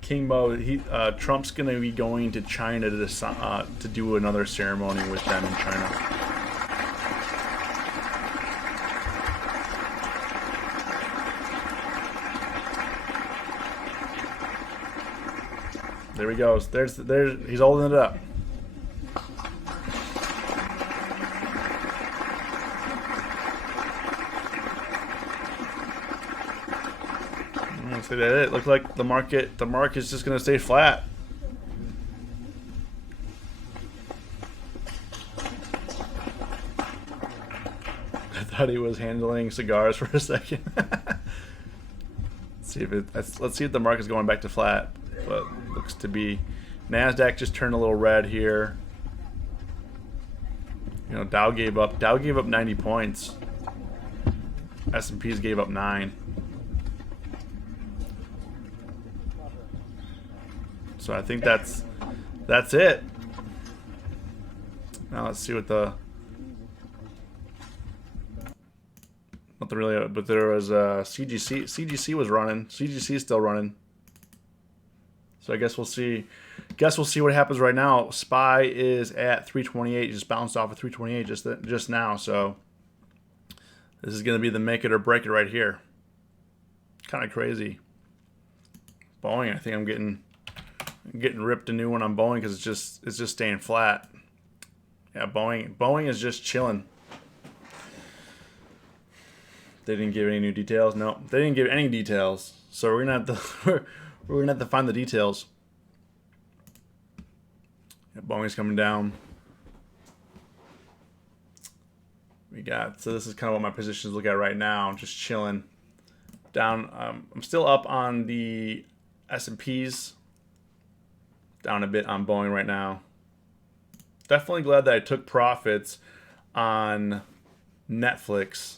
King Mo, Trump's going to be going to China to do another ceremony with them in China. There he goes. There's he's holding it up. Say that it looked like the market is just going to stay flat. I thought he was handling cigars for a second. Let's see if the market's going back to flat, but looks to be. Nasdaq just turned a little red here. You know, Dow gave up 90 points. S&P's gave up 9. So I think that's it. Now let's see what the really, but there was CGC. CGC was running. CGC is still running. So I guess we'll see. We'll see what happens right now. SPY is at 328. Just bounced off of 328 just now. So this is going to be the make it or break it right here. Kind of crazy. Boeing, I think I'm getting ripped a new one on Boeing because it's just staying flat. Yeah, Boeing is just chilling. They didn't give any new details. No, they didn't give any details. So we're gonna have to find the details. Yeah, Boeing's coming down. So this is kind of what my positions look at right now. I'm just chilling down. I'm still up on the S&Ps. Down a bit on Boeing right now. Definitely glad that I took profits on Netflix.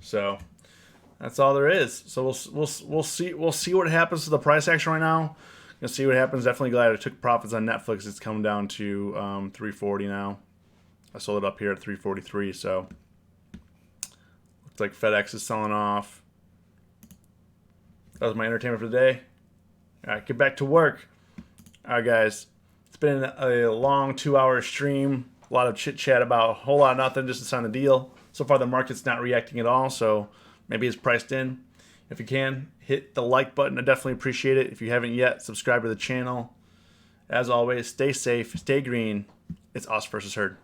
So that's all there is. So we'll see what happens to the price action right now. Gonna see what happens. Definitely glad I took profits on Netflix. It's come down to 340 now. I sold it up here at 343. So. Looks like FedEx is selling off. That was my entertainment for the day. All right, get back to work. All right, guys. It's been a long 2-hour stream. A lot of chit-chat about a whole lot of nothing just to sign the deal. So far, the market's not reacting at all, so maybe it's priced in. If you can, hit the like button. I definitely appreciate it. If you haven't yet, subscribe to the channel. As always, stay safe, stay green. It's us versus Herd.